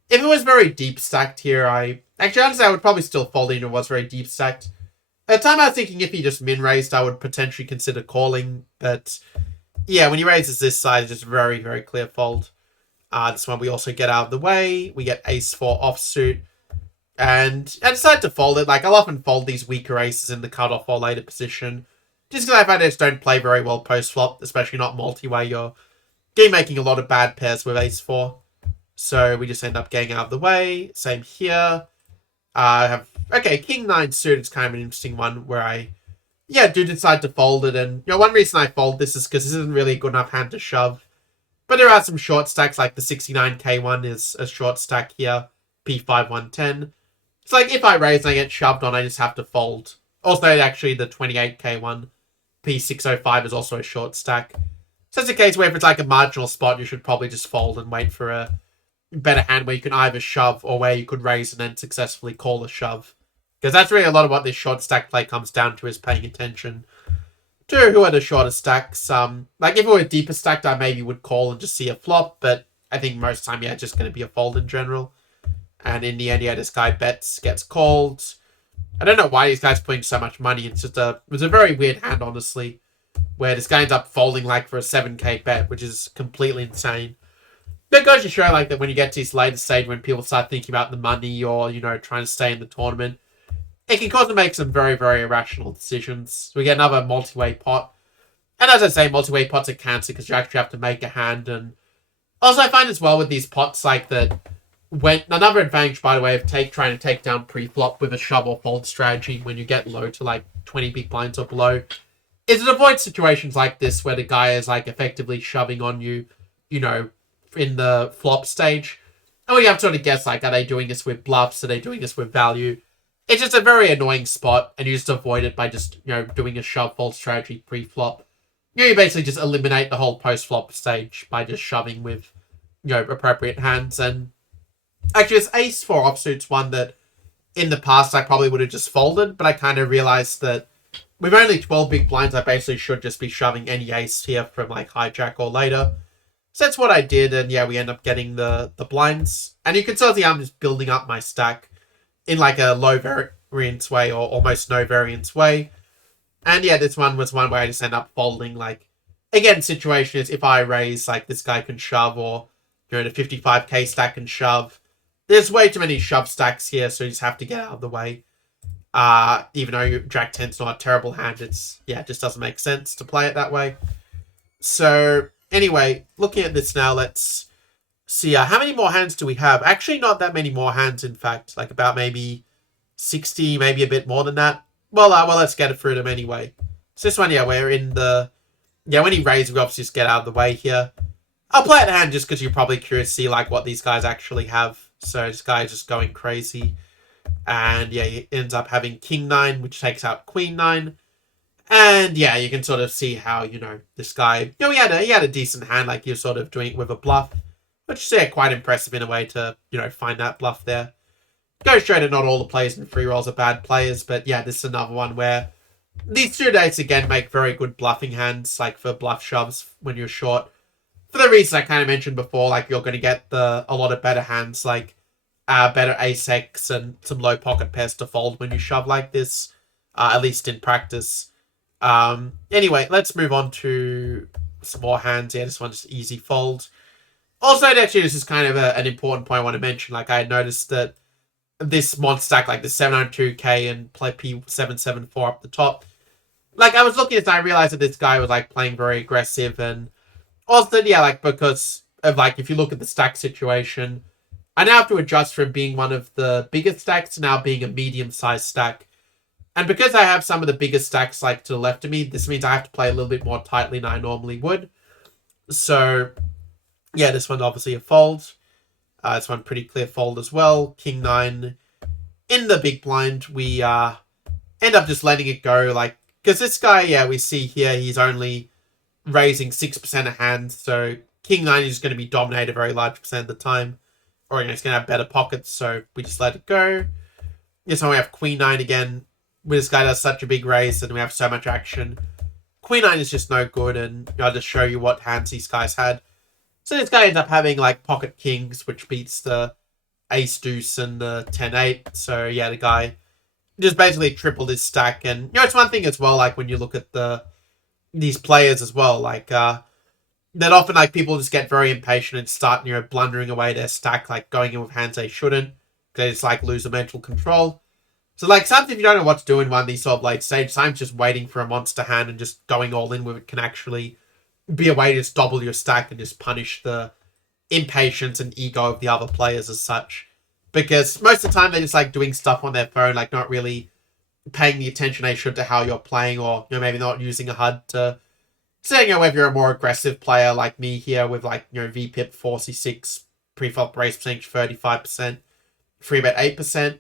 if it was very deep stacked here, honestly, I would probably still fold even if it was very deep stacked. At the time, I was thinking if he just min-raised, I would potentially consider calling, but yeah, when he raises this side, it's just very, very clear fold. This one we also get out of the way. We get ace-4 offsuit. And I decided to fold it. Like, I'll often fold these weaker aces in the cutoff or later position. Just because I find I just don't play very well post-flop, especially not multi-way. You're game-making a lot of bad pairs with ace-4. So we just end up getting out of the way. Same here. Okay, King 9 suited is kind of an interesting one where I do decide to fold it. And, one reason I fold this is because this isn't really a good enough hand to shove. But there are some short stacks, like the 69k one is a short stack here. P5, 110. It's like, if I raise and I get shoved on, I just have to fold. Also, actually, the 28k one, P605, is also a short stack. So it's a case where if it's like a marginal spot, you should probably just fold and wait for a better hand where you can either shove or where you could raise and then successfully call a shove. Because that's really a lot of what this short stack play comes down to, is paying attention to who are the shorter stacks. Like if it were deeper stacked, I maybe would call and just see a flop, but I think most of the time, it's just going to be a fold in general. And in the end, this guy bets, gets called. I don't know why these guys putting so much money. It was a very weird hand, honestly, where this guy ends up folding like for a 7k bet, which is completely insane. That goes to show like that when you get to this later stage, when people start thinking about the money or, trying to stay in the tournament, it can cause them to make some very, very irrational decisions. So we get another multi-way pot. And as I say, multi-way pots are cancer because you actually have to make a hand. And also I find as well with these pots like that, when another advantage, by the way, of trying to take down pre-flop with a shove or fold strategy when you get low to like 20 big blinds or below, is it avoids situations like this where the guy is like effectively shoving on you. you know, in the flop stage. And we have to sort of guess, like, are they doing this with bluffs? Are they doing this with value? It's just a very annoying spot, and you just avoid it by just, doing a shove fold strategy pre-flop. You basically just eliminate the whole post-flop stage by just shoving with, appropriate hands. And actually, this ace-4 offsuit's one that in the past I probably would have just folded, but I kind of realized that with only 12 big blinds, I basically should just be shoving any ace here from, like, hijack or later. So that's what I did, and yeah, we end up getting the blinds. And you can sort of see I'm just building up my stack in like a low variance way or almost no variance way. And yeah, this one was one where I just end up folding. Like, again, situation is if I raise, like, this guy can shove, or, the 55k stack can shove. There's way too many shove stacks here, so you just have to get out of the way. Even though Jack 10's not a terrible hand, it just doesn't make sense to play it that way. So anyway, looking at this now, let's see. How many more hands do we have? Actually, not that many more hands, in fact. Like about maybe 60, maybe a bit more than that. Well, let's get it through them anyway. So this one, we're in the... Yeah, when he raises, we obviously just get out of the way here. I'll play it hand just because you're probably curious to see, like, what these guys actually have. So this guy's just going crazy. And yeah, he ends up having King 9, which takes out Queen 9. And yeah, you can sort of see how, this guy, he had a decent hand, like you're sort of doing it with a bluff, which is quite impressive in a way to, find that bluff there. Goes straight that not all the players in free rolls are bad players, but yeah, this is another one where these two dates again make very good bluffing hands, like for bluff shoves when you're short. For the reasons I kind of mentioned before, like you're going to get a lot of better hands, like better ace-x and some low pocket pairs to fold when you shove like this, at least in practice. Anyway, let's move on to some more hands. Yeah, this one's easy fold. Also, actually, this is kind of an important point I want to mention. Like, I had noticed that this mod stack, like the 702k and play P774 up the top, like, I was looking at this and I realized that this guy was, like, playing very aggressive. And also, yeah, like, because of, like, if you look at the stack situation, I now have to adjust from being one of the biggest stacks to now being a medium-sized stack. And because I have some of the biggest stacks, like, to the left of me, this means I have to play a little bit more tightly than I normally would. So, yeah, this one's obviously a fold. This one pretty clear fold as well. King 9 in the big blind. We end up just letting it go. Like, because this guy, yeah, we see here, he's only raising 6% of hands. So King 9 is going to be dominated a very large percent of the time. Or, he's going to have better pockets. So we just let it go. This one we have Queen 9 again. When this guy does such a big raise and we have so much action, Queen 9 is just no good. And I'll just show you what hands these guys had. So this guy ends up having, like, pocket kings, which beats the ace deuce and the 10-8. So, yeah, the guy just basically tripled his stack. And, it's one thing as well, like, when you look at these players as well, like, that often, like, people just get very impatient and start, blundering away their stack, like, going in with hands they shouldn't. They just, like, lose the mental control. So, like, sometimes if you don't know what to do in one of these sort of late stages, sometimes just waiting for a monster hand and just going all in with it can actually be a way to just double your stack and just punish the impatience and ego of the other players as such. Because most of the time they're just, like, doing stuff on their phone, like, not really paying the attention they should to how you're playing, or, maybe not using a HUD to say, whether you're a more aggressive player like me here with, like, VPIP 46, pre-flop raise percentage 35%, free bet 8%,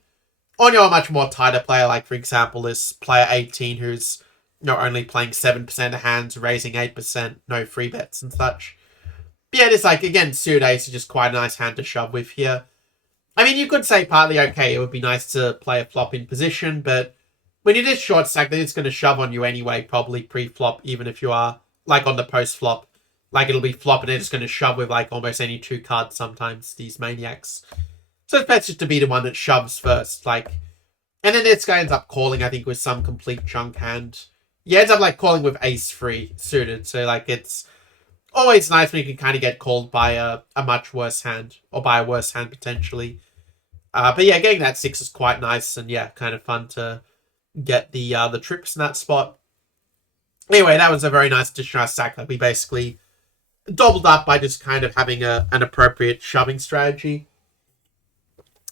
or you're a much more tighter player, like, for example, this player 18 who's only playing 7% of hands, raising 8%, no free bets and such. But yeah, it's like, again, suited ace is just quite a nice hand to shove with here. I mean, you could say partly, okay, it would be nice to play a flop in position, but when you're this short stack, then it's going to shove on you anyway, probably pre-flop, even if you are, like, on the post-flop. Like, it'll be flop and they're just going to shove with, like, almost any two cards sometimes, these maniacs. So it's best just to be the one that shoves first, like. And then this guy ends up calling, I think, with some complete junk hand. Yeah, ends up, like, calling with ace-3 suited. So, like, it's always nice when you can kind of get called by a much worse hand. Or by a worse hand, potentially. But yeah, getting that 6 is quite nice. And yeah, kind of fun to get the trips in that spot. Anyway, that was a very nice addition to our stack. Like, we basically doubled up by just kind of having an appropriate shoving strategy.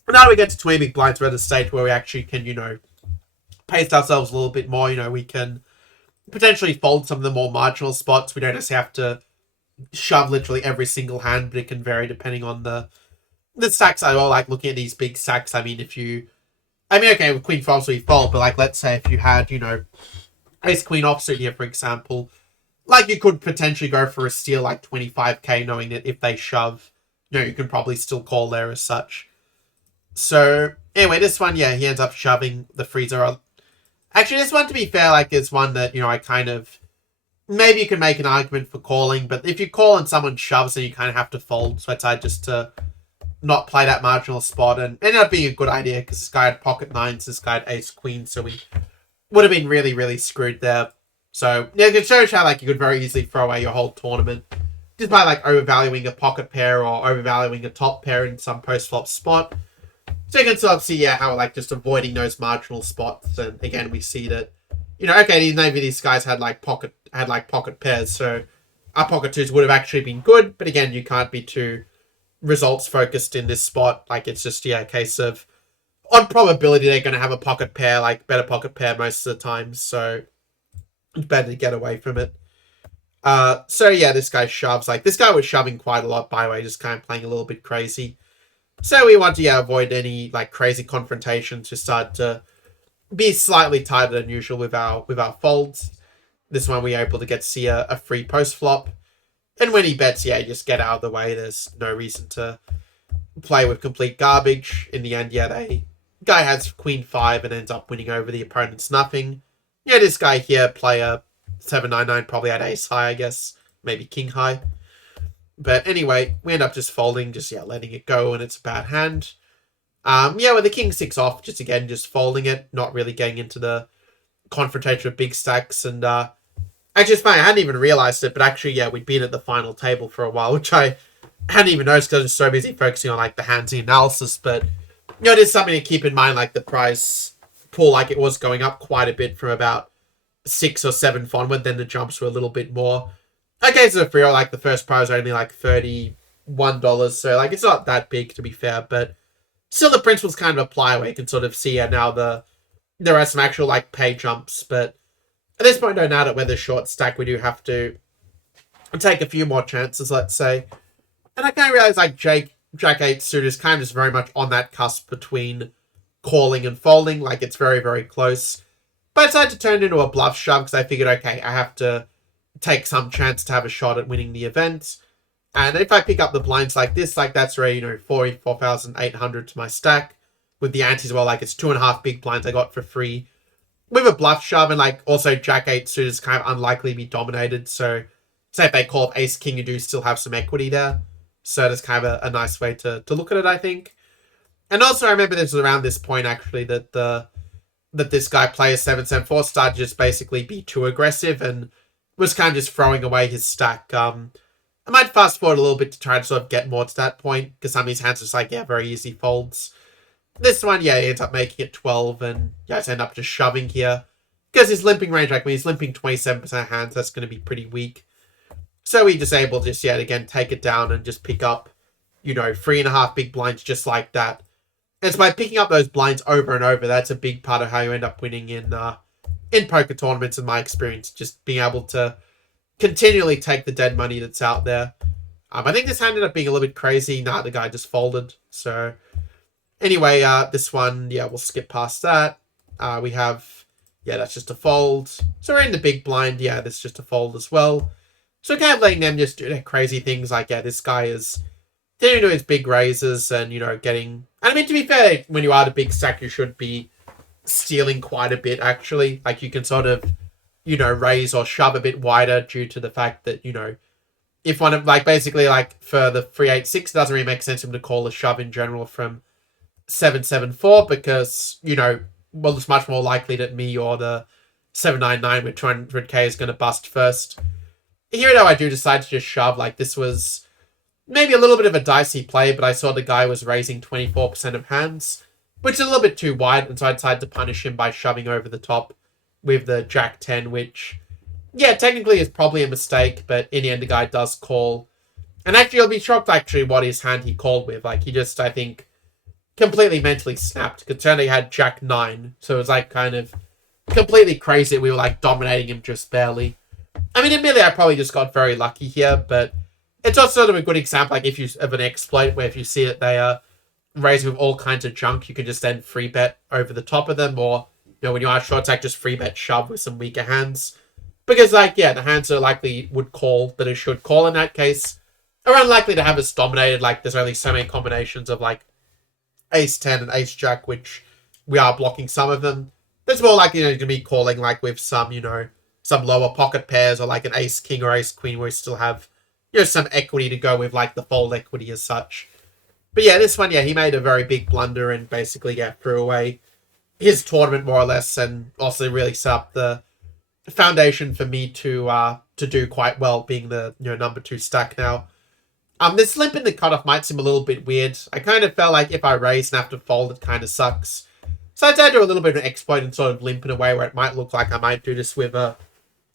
And now we get to 20 big blinds. We're at a stage where we actually can, pace ourselves a little bit more. We can potentially fold some of the more marginal spots. We don't necessarily have to shove literally every single hand, but it can vary depending on the stacks. I like looking at these big stacks. I mean, okay, with Queen Fox we fold, but like let's say if you had, Ace Queen offsuit here, for example, like you could potentially go for a steal like 25k, knowing that if they shove, you can probably still call there as such. So anyway, this one, yeah, he ends up shoving the freezer. Actually, this one, to be fair, like is one that, I kind of, maybe you can make an argument for calling, but if you call and someone shoves, then you kind of have to fold. So I tried just to not play that marginal spot, and it ended up being a good idea because this guy had pocket nines, this guy had ace queen, so we would have been really, really screwed there. So yeah, it shows how like you could very easily throw away your whole tournament just by like overvaluing a pocket pair or overvaluing a top pair in some post flop spot. So you can sort of see, yeah, how like just avoiding those marginal spots, and again we see that, okay, maybe these guys had like pocket pairs, so our pocket twos would have actually been good, but again, you can't be too results focused in this spot. Like it's just, yeah, a case of on probability they're going to have a pocket pair, like better pocket pair most of the time, so it's better to get away from it. So yeah, this guy shoves. Like this guy was shoving quite a lot, by the way, just kind of playing a little bit crazy. So we want to, yeah, avoid any like crazy confrontations, just start to be slightly tighter than usual with our folds. This one we're able to get to see a free post flop. And when he bets, yeah, just get out of the way. There's no reason to play with complete garbage. In the end, yeah, guy has queen 5 and ends up winning over the opponent's nothing. Yeah, this guy here, player 799, probably had ace high, I guess. Maybe king high. But anyway, we end up just folding, just, yeah, letting it go, and it's a bad hand. Yeah, with the king 6 off, just folding it, not really getting into the confrontation with big stacks. And actually, it's funny, I hadn't even realized it, but actually, yeah, we'd been at the final table for a while, which I hadn't even noticed because I was so busy focusing on like the hands analysis. But it is something to keep in mind, like the price pool, like it was going up quite a bit from about 6 or 7 onward, then the jumps were a little bit more. Okay, so for real, like the first prize was only like $31, so like it's not that big to be fair, but still the principles kind of apply where you can sort of see now there are some actual like pay jumps, but at this point, now that we're the short stack, we do have to take a few more chances, let's say. And I kind of realize like Jack 8 suit is kind of just very much on that cusp between calling and folding, like it's very, very close. But I decided to turn it into a bluff shove because I figured, okay, I have to take some chance to have a shot at winning the event. And if I pick up the blinds like this, like that's already, 44,800 to my stack. With the ante as well, like it's 2.5 big blinds I got for free. With a bluff shove, and like also Jack 8 suit is kind of unlikely to be dominated. So say if they call Ace King, you do still have some equity there. So that's kind of a nice way to look at it, I think. And also I remember this was around this point actually that this guy player 774 started to just basically be too aggressive and was kind of just throwing away his stack. I might fast forward a little bit to try to sort of get more to that point, because some of these hands are just like, yeah, very easy folds. This one, yeah, he ends up making it 12, and yeah, just end up just shoving here. Because his limping range, like when he's limping 27% of hands, that's going to be pretty weak. So we just able to just yet again take it down and just pick up, 3.5 big blinds just like that. And so by picking up those blinds over and over, that's a big part of how you end up winning in poker tournaments, in my experience. Just being able to continually take the dead money that's out there. I think this hand ended up being a little bit crazy. Nah, the guy just folded. So anyway, this one, yeah, we'll skip past that. We have, yeah, that's just a fold. So we're in the big blind. Yeah, that's just a fold as well. So kind of letting them just do their crazy things. Like, yeah, this guy is getting into his big raises and, getting... And I mean, to be fair, when you are the big stack, you should be stealing quite a bit, actually. Like, you can sort of, raise or shove a bit wider due to the fact that, if one of, like, basically, like, for the 386, it doesn't really make sense for him to call a shove in general from 774 because, well, it's much more likely that me or the 799 with 200k is going to bust first. Here, though, I do decide to just shove. Like, this was maybe a little bit of a dicey play, but I saw the guy was raising 24% of hands, which is a little bit too wide, and so I decided to punish him by shoving over the top with the Jack 10, which, yeah, technically is probably a mistake, but in the end, the guy does call. And actually, you'll be shocked, actually, what his hand he called with. Like, he just, I think, completely mentally snapped, because he had Jack 9, so it was, like, kind of completely crazy. We were, like, dominating him just barely. I mean, admittedly, I probably just got very lucky here, but it's also sort of a good example, like if you of an exploit where if you see that they are raising with all kinds of junk, you can just then free bet over the top of them, or when you are short stack, just free bet shove with some weaker hands. Because like the hands that likely would call that it should call in that case are unlikely to have us dominated. Like there's only so many combinations of like ace 10 and ace jack, which we are blocking some of them. There's more likely to be calling like with some, some lower pocket pairs or like an ace king or ace queen where we still have, some equity to go with like the fold equity as such. But yeah, this one, he made a very big blunder and basically, threw away his tournament more or less, and also really set up the foundation for me to do quite well, being the number 2 stack now. This limp in the cutoff might seem a little bit weird. I kind of felt like if I raise and have to fold, it kind of sucks. So I did do a little bit of an exploit and sort of limp in a way where it might look like I might do this with a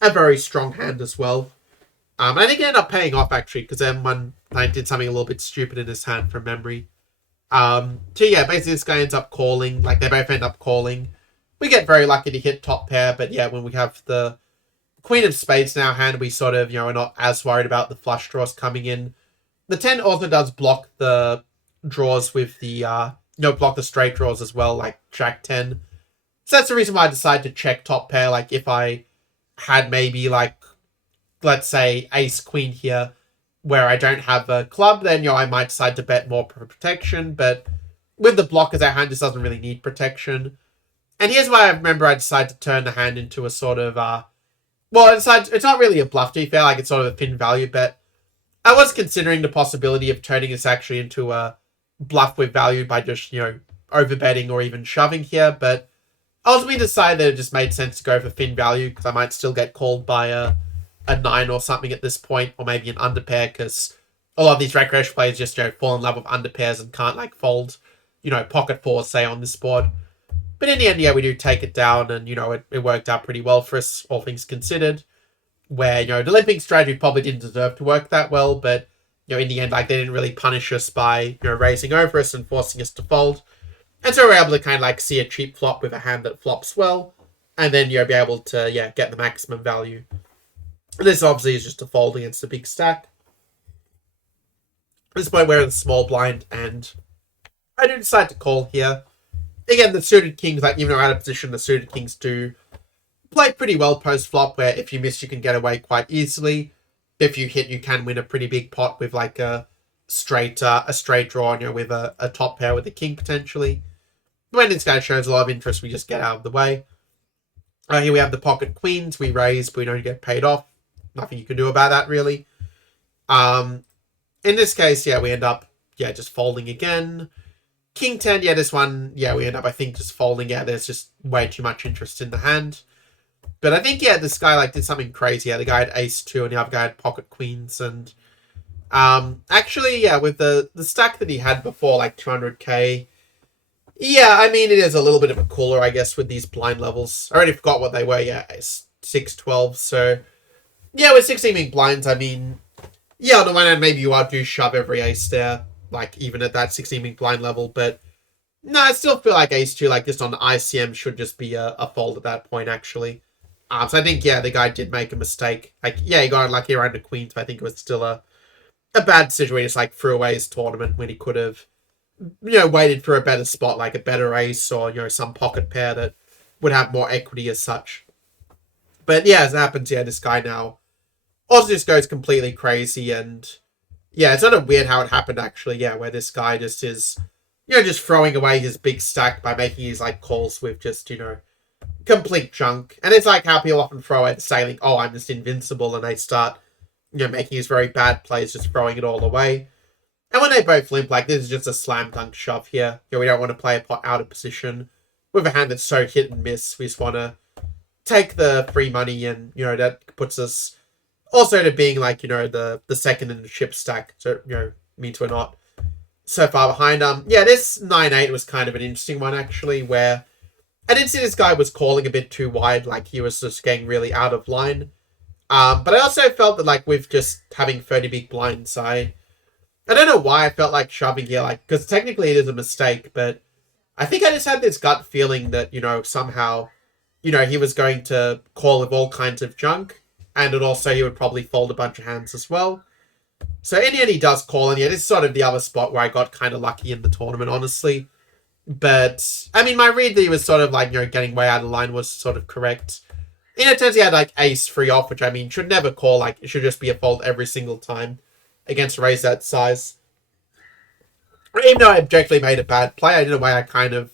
very strong hand as well. And I think it ended up paying off actually, because then when I did something a little bit stupid in his hand from memory. So yeah, basically this guy ends up calling, like they both end up calling. We get very lucky to hit top pair, but yeah, when we have the Queen of Spades in our hand, we sort of, are not as worried about the flush draws coming in. The 10 also does block the draws with the, block the straight draws as well, like Jack 10. So that's the reason why I decided to check top pair. Like if I had maybe like, let's say Ace Queen here, where I don't have a club, then, I might decide to bet more for protection. But with the blockers, our hand just doesn't really need protection. And here's why I remember I decided to turn the hand into a sort of, it's not really a bluff, to be fair, like it's sort of a thin value bet. I was considering the possibility of turning this actually into a bluff with value by just, overbetting or even shoving here, but ultimately decided that it just made sense to go for thin value, because I might still get called by a 9 or something at this point, or maybe an underpair, because a lot of these recreational players just, fall in love with underpairs and can't, like, fold, pocket fours, say, on this board. But in the end, we do take it down, and, it worked out pretty well for us, all things considered, where, the limping strategy probably didn't deserve to work that well, but, in the end, like, they didn't really punish us by, raising over us and forcing us to fold. And so we're able to kind of, like, see a cheap flop with a hand that flops well, and then, be able to, get the maximum value. This obviously is just a fold against a big stack. At this point, we're in the small blind, and I do decide to call here. Again, the suited kings, like, even though out of position, the suited kings do play pretty well post-flop, where if you miss, you can get away quite easily. If you hit, you can win a pretty big pot with, like, a straight draw, with a top pair with a king, potentially. When this guy shows a lot of interest, we just get out of the way. Here we have the pocket queens. We raise, but we don't get paid off. Nothing you can do about that, really. In this case, we end up, just folding again. King 10, this one, we end up, I think, just folding. There's just way too much interest in the hand. But I think, this guy, like, did something crazy. The guy had ace 2 and the other guy had pocket queens. And actually, with the stack that he had before, like 200k, I mean, it is a little bit of a cooler, I guess, with these blind levels. I already forgot what they were, it's 6-12, so... with 16 big blinds, I mean... on the one hand, maybe you do shove every ace there, like, even at that 16 big blind level, but... No, I still feel like ace 2, like, just on the ICM should just be a fold at that point, actually. So I think, the guy did make a mistake. Like, he got lucky around the queens, but I think it was still a bad decision where he just, like, threw away his tournament when he could have... waited for a better spot, like a better ace or, some pocket pair that would have more equity as such. But, as it happens, this guy now also just goes completely crazy, and, it's sort of weird how it happened, actually, where this guy just is, just throwing away his big stack by making his, like, calls with just, complete junk. And it's like how people often throw out saying, oh, I'm just invincible, and they start, making his very bad plays, just throwing it all away. And when they both limp, like, this is just a slam dunk shove here. We don't want to play a pot out of position with a hand that's so hit and miss. We just want to take the free money, and, that puts us also to being, like, the second in the chip stack. So, means we're not so far behind. This 9-8 was kind of an interesting one, actually, where I did see this guy was calling a bit too wide. Like, he was just getting really out of line. But I also felt that, like, with just having 30 big blinds, I don't know why I felt like shoving here, like, because technically it is a mistake, but I think I just had this gut feeling that, somehow, he was going to call with all kinds of junk, and it also he would probably fold a bunch of hands as well. So in the end, he does call, and yeah, this is sort of the other spot where I got kind of lucky in the tournament, honestly. But, I mean, my read that he was sort of like, getting way out of line was sort of correct. In it turns he had like ace free off, which I mean should never call. Like it should just be a fold every single time against a raise that size. Even though I objectively made a bad play, in a way I kind of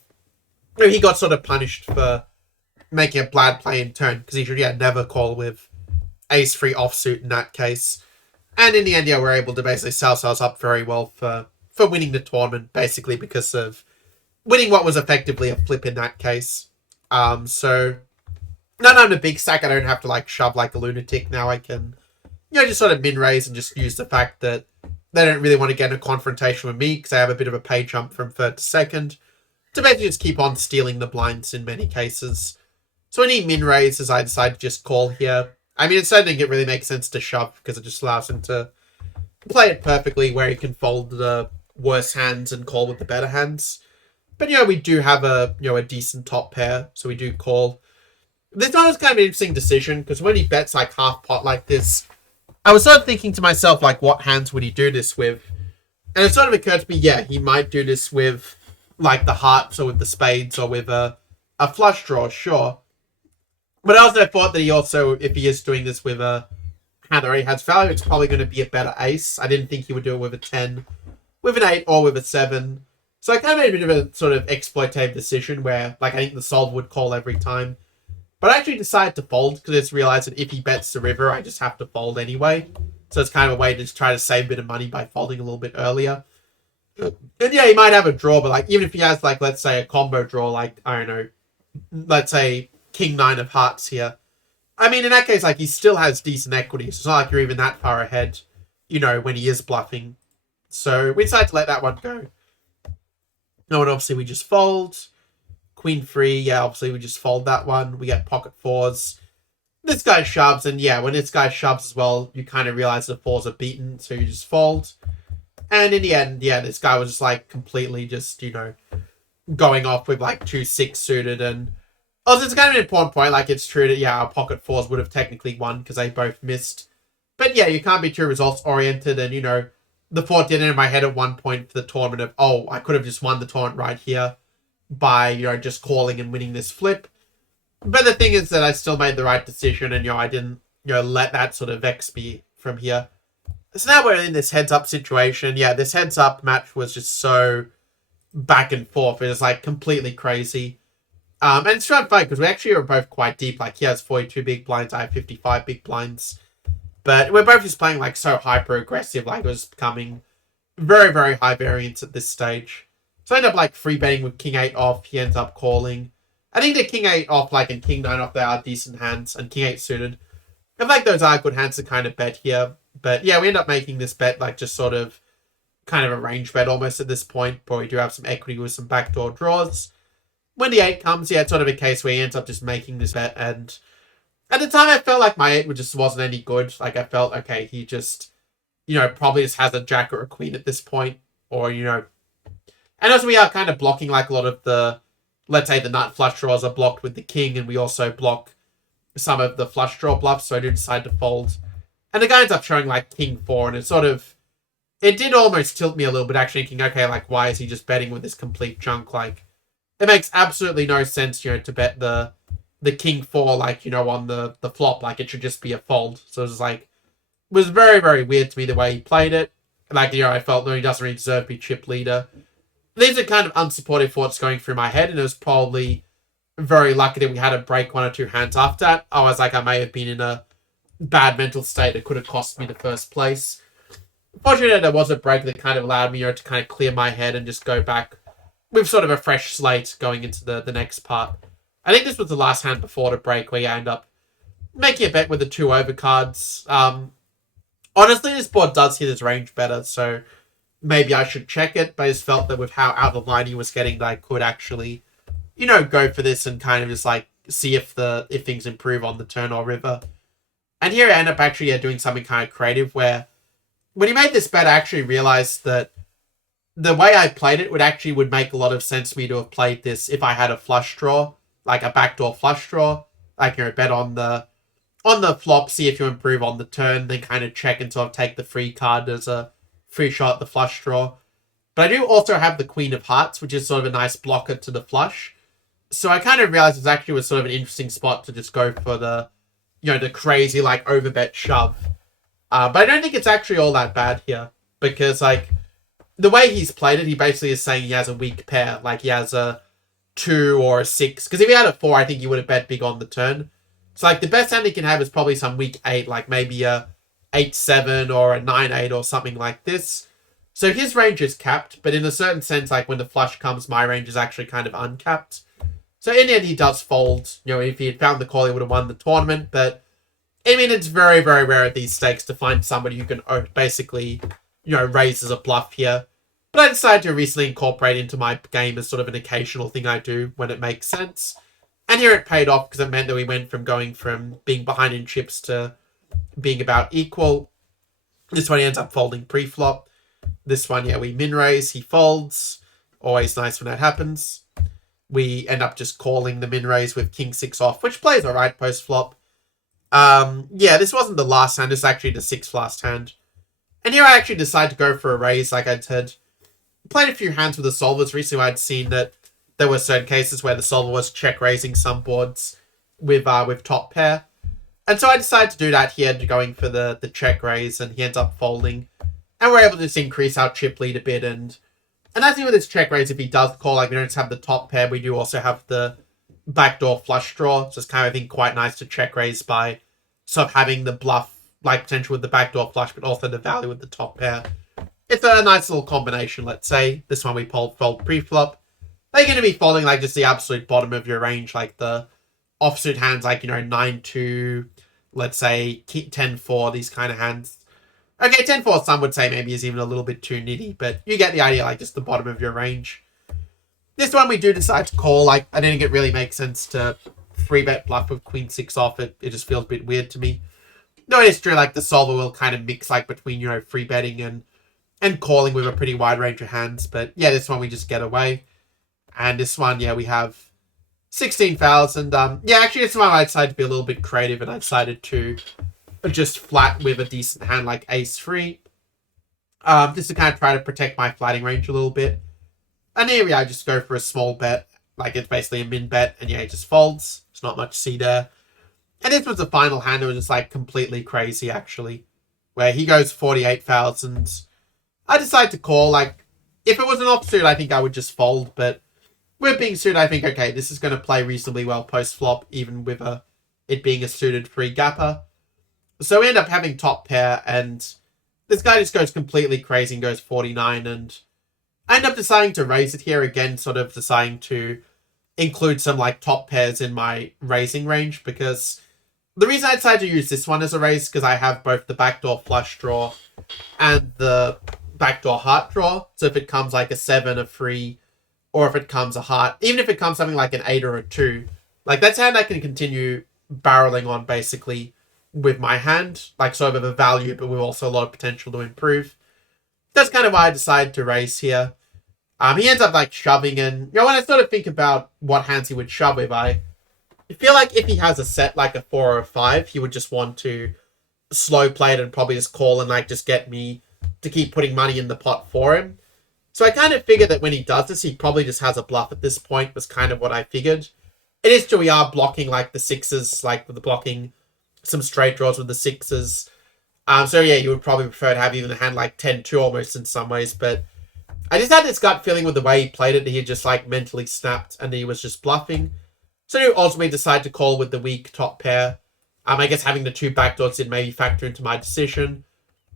he got sort of punished for making a bad play in turn because he should never call with ace free offsuit in that case. And in the end, we're able to basically sell ourselves up very well for winning the tournament, basically because of winning what was effectively a flip in that case. So now that I'm a big stack, I don't have to like shove like a lunatic. Now I can, just sort of min raise and just use the fact that they don't really want to get in a confrontation with me because I have a bit of a pay jump from third to second to basically just keep on stealing the blinds in many cases. So any min raises, I decide to just call here. I mean, it certainly didn't really make sense to shove because it just allows him to play it perfectly where he can fold the worse hands and call with the better hands. But, we do have a decent top pair, so we do call. This one was kind of an interesting decision because when he bets like half pot like this, I was sort of thinking to myself, like, what hands would he do this with? And it sort of occurred to me, he might do this with like the hearts or with the spades or with a flush draw, sure. But I also thought that he also, if he is doing this with a hand that already has value, it's probably going to be a better ace. I didn't think he would do it with a 10, with an 8, or with a 7. So I kind of made a bit of a sort of exploitative decision where, like, I think the solve would call every time. But I actually decided to fold because I just realized that if he bets the river, I just have to fold anyway. So it's kind of a way to just try to save a bit of money by folding a little bit earlier. And he might have a draw, but like even if he has like, let's say a combo draw, like, I don't know, let's say King 9 of hearts here. I mean, in that case, like he still has decent equity. So it's not like you're even that far ahead, when he is bluffing. So we decided to let that one go. No, and obviously we just fold. Queen 3, obviously we just fold that one. We get pocket 4s. This guy shoves, and when this guy shoves as well, you kind of realize the 4s are beaten, so you just fold. And in the end, this guy was just like completely just, going off with like 2-6 suited. And also, it's kind of an important point. Like, it's true that, our pocket 4s would have technically won because they both missed. But you can't be too results oriented. And, the thought did in my head at one point for the tournament of, oh, I could have just won the tournament right here by, just calling and winning this flip. But the thing is that I still made the right decision and, I didn't, let that sort of vex me from here. So now we're in this heads-up situation. This heads-up match was just so back and forth. It was, like, completely crazy. And it's trying to fight because we actually are both quite deep. Like, he has 42 big blinds, I have 55 big blinds. But we're both just playing, like, so hyper-aggressive. Like, it was becoming very, very high variance at this stage. So I end up, like, free betting with King 8 off. He ends up calling. I think the King 8 off, like, and King 9 off, they are decent hands. And King 8 suited. I like those are good hands to kind of bet here. But, we end up making this bet, like, just sort of kind of a range bet almost at this point. But we do have some equity with some backdoor draws. When the 8 comes, it's sort of a case where he ends up just making this bet. And at the time, I felt like my 8 just wasn't any good. Like, I felt, okay, he just, probably just has a jack or a queen at this point. Or, And also, we are kind of blocking, like, a lot of the, let's say, the nut flush draws are blocked with the king. And we also block some of the flush draw bluffs. So I do decide to fold. And the guy ends up showing, like, King 4. And it did almost tilt me a little bit, actually, thinking, okay, like, why is he just betting with this complete junk? Like, it makes absolutely no sense, to bet the King 4, like, on the flop. Like, it should just be a fold. So it was like, it was very, very weird to me the way he played it. Like, I felt that he doesn't really deserve to be chip leader. These are kind of unsupportive thoughts going through my head, and it was probably very lucky that we had to break 1 or 2 hands after that. I was like, I may have been in a bad mental state that could have cost me the first place. Fortunately, there was a break that kind of allowed me to kind of clear my head and just go back with sort of a fresh slate going into the next part. I think this was the last hand before the break where you end up making a bet with the 2 overcards. Honestly, this board does hit his range better, so maybe I should check it, but I just felt that with how out of line he was getting that I could actually, go for this and kind of just like see if things improve on the turn or river. And here I end up actually doing something kind of creative where when he made this bet, I actually realized that the way I played it would make a lot of sense for me to have played this if I had a flush draw, like a backdoor flush draw, like bet on the on the flop, see if you improve on the turn, then kind of check and sort of take the free card as a free shot at the flush draw. But I do also have the Queen of Hearts, which is sort of a nice blocker to the flush. So I kind of realized it actually was sort of an interesting spot to just go for the, the crazy, like, overbet shove. But I don't think it's actually all that bad here. Because, like, the way he's played it, he basically is saying he has a weak pair. Like, he has a 2 or a 6. Because if he had a 4, I think he would have bet big on the turn. So, like, the best hand he can have is probably some weak 8, like maybe a 8-7 or a 9-8 or something like this. So his range is capped, but in a certain sense, like, when the flush comes, my range is actually kind of uncapped. So in the end, he does fold. If he had found the call, he would have won the tournament. But, I mean, it's very, very rare at these stakes to find somebody who can basically, raise as a bluff here. But I decided to recently incorporate into my game as sort of an occasional thing I do when it makes sense. And here it paid off because it meant that we went from going from being behind in chips to being about equal. This one he ends up folding pre-flop. This one, we min raise, he folds. Always nice when that happens. We end up just calling the min raise with king 6 off, which plays alright post flop. This wasn't the last hand, this is actually the 6th last hand. And here I actually decided to go for a raise, like I said. Played a few hands with the solvers. Recently I'd seen that there were certain cases where the solver was check raising some boards with top pair. And so I decided to do that here, going for the check raise, and he ends up folding. And we're able to just increase our chip lead a bit. And I think with this check raise, if he does call, like, we don't just have the top pair, we do also have the backdoor flush draw. So it's kind of, I think, quite nice to check raise by sort of having the bluff, like, potential with the backdoor flush, but also the value with the top pair. It's a nice little combination, let's say. This one we fold pre-flop. They're going to be folding, like, just the absolute bottom of your range, like the offsuit hands, like, 9-2, let's say 10-4, these kind of hands. Okay, 10-4 some would say maybe is even a little bit too nitty, but you get the idea, like, just the bottom of your range. This one we do decide to call. Like, I don't think it really makes sense to free bet bluff with queen 6 off. It just feels a bit weird to me. No, it's true, like, the solver will kind of mix, like, between, free betting and calling with a pretty wide range of hands. But, this one we just get away. And this one, we have 16,000. Actually, this one I decided to be a little bit creative, and I decided to just flat with a decent hand like ace-3. Just to kind of try to protect my flatting range a little bit. And here I just go for a small bet. Like, it's basically a min bet, and it just folds. There's not much to see there. And this was the final hand. It was just, like, completely crazy, actually. Where he goes 48,000. I decided to call. Like, if it was an offsuit, I think I would just fold, but with being suited, I think, okay, this is going to play reasonably well post-flop, even with it being a suited free gapper. So we end up having top pair, and this guy just goes completely crazy and goes 49, and I end up deciding to raise it here again, sort of deciding to include some, like, top pairs in my raising range, because the reason I decided to use this one as a raise is because I have both the backdoor flush draw and the backdoor heart draw. So if it comes like a 7, a 3, or if it comes a heart, even if it comes something like an 8 or a 2, like, that's a hand I can continue barreling on, basically, with my hand. Like, sort of a value, but with also a lot of potential to improve. That's kind of why I decided to raise here. He ends up, like, shoving, and, when I sort of think about what hands he would shove with, I feel like if he has a set, like a 4 or a 5, he would just want to slow play it and probably just call and, like, just get me to keep putting money in the pot for him. So I kind of figured that when he does this, he probably just has a bluff at this point, was kind of what I figured. It is true we are blocking, like, the 6s, like, with the blocking some straight draws with the 6s. So you would probably prefer to have even a hand like 10-2 almost in some ways, but I just had this gut feeling with the way he played it, he just, like, mentally snapped and he was just bluffing. So he ultimately decided to call with the weak top pair. I guess having the 2 backdoors did maybe factor into my decision.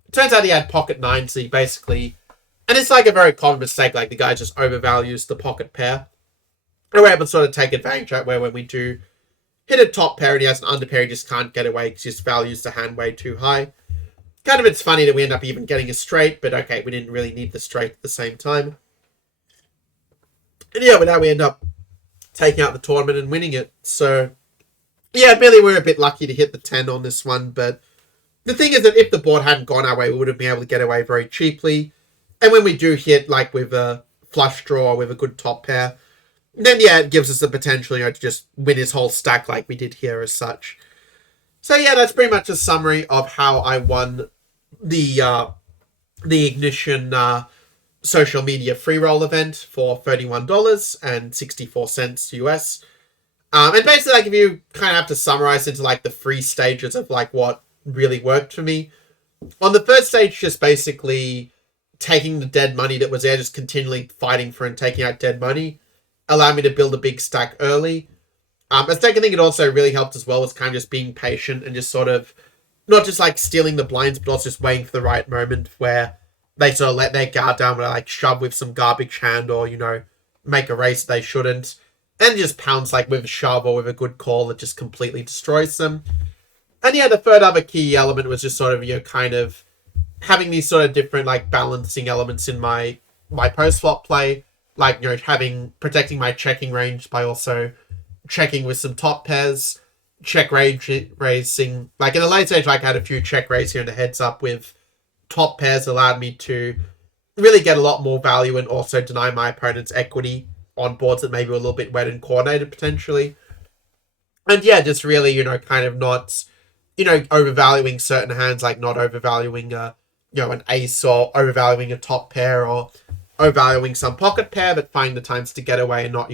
It turns out he had pocket 9, so he basically, and it's like a very common mistake, like, the guy just overvalues the pocket pair. And we're able to sort of take advantage of it, where when we do hit a top pair and he has an under pair, he just can't get away because he just values the hand way too high. Kind of, it's funny that we end up even getting a straight, but okay, we didn't really need the straight at the same time. And with that we end up taking out the tournament and winning it. So, really we're a bit lucky to hit the 10 on this one, but the thing is that if the board hadn't gone our way, we would have been able to get away very cheaply. And when we do hit, like, with a flush draw with a good top pair, then, it gives us the potential, to just win his whole stack like we did here as such. So yeah, that's pretty much a summary of how I won the Ignition social media free roll event for $31.64 US. And basically, like, if you kind of have to summarize into like the 3 stages of like what really worked for me. On the first stage, just basically taking the dead money that was there, just continually fighting for and taking out dead money, allowed me to build a big stack early. The second thing it also really helped as well was kind of just being patient and just sort of not just like stealing the blinds, but also just waiting for the right moment where they sort of let their guard down, where they like shove with some garbage hand or, make a race they shouldn't, and just pounce like with a shove or with a good call that just completely destroys them. And yeah, the third other key element was just sort of, kind of having these sort of different like balancing elements in my post flop play, like, protecting my checking range by also checking with some top pairs, check raising. Like in the late stage, like I had a few check raise here in the heads up with top pairs, allowed me to really get a lot more value and also deny my opponent's equity on boards that maybe were a little bit wet and coordinated potentially. And yeah, just really, kind of not, overvaluing certain hands, like not overvaluing an ace or overvaluing a top pair or overvaluing some pocket pair, but finding the times to get away and not,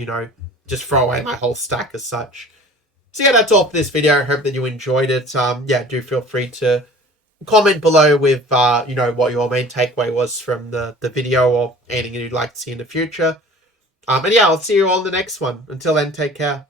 just throw away my whole stack as such. So yeah, that's all for this video. I hope that you enjoyed it. Yeah, do feel free to comment below with, what your main takeaway was from the video or anything you'd like to see in the future. And yeah, I'll see you all in the next one. Until then, take care.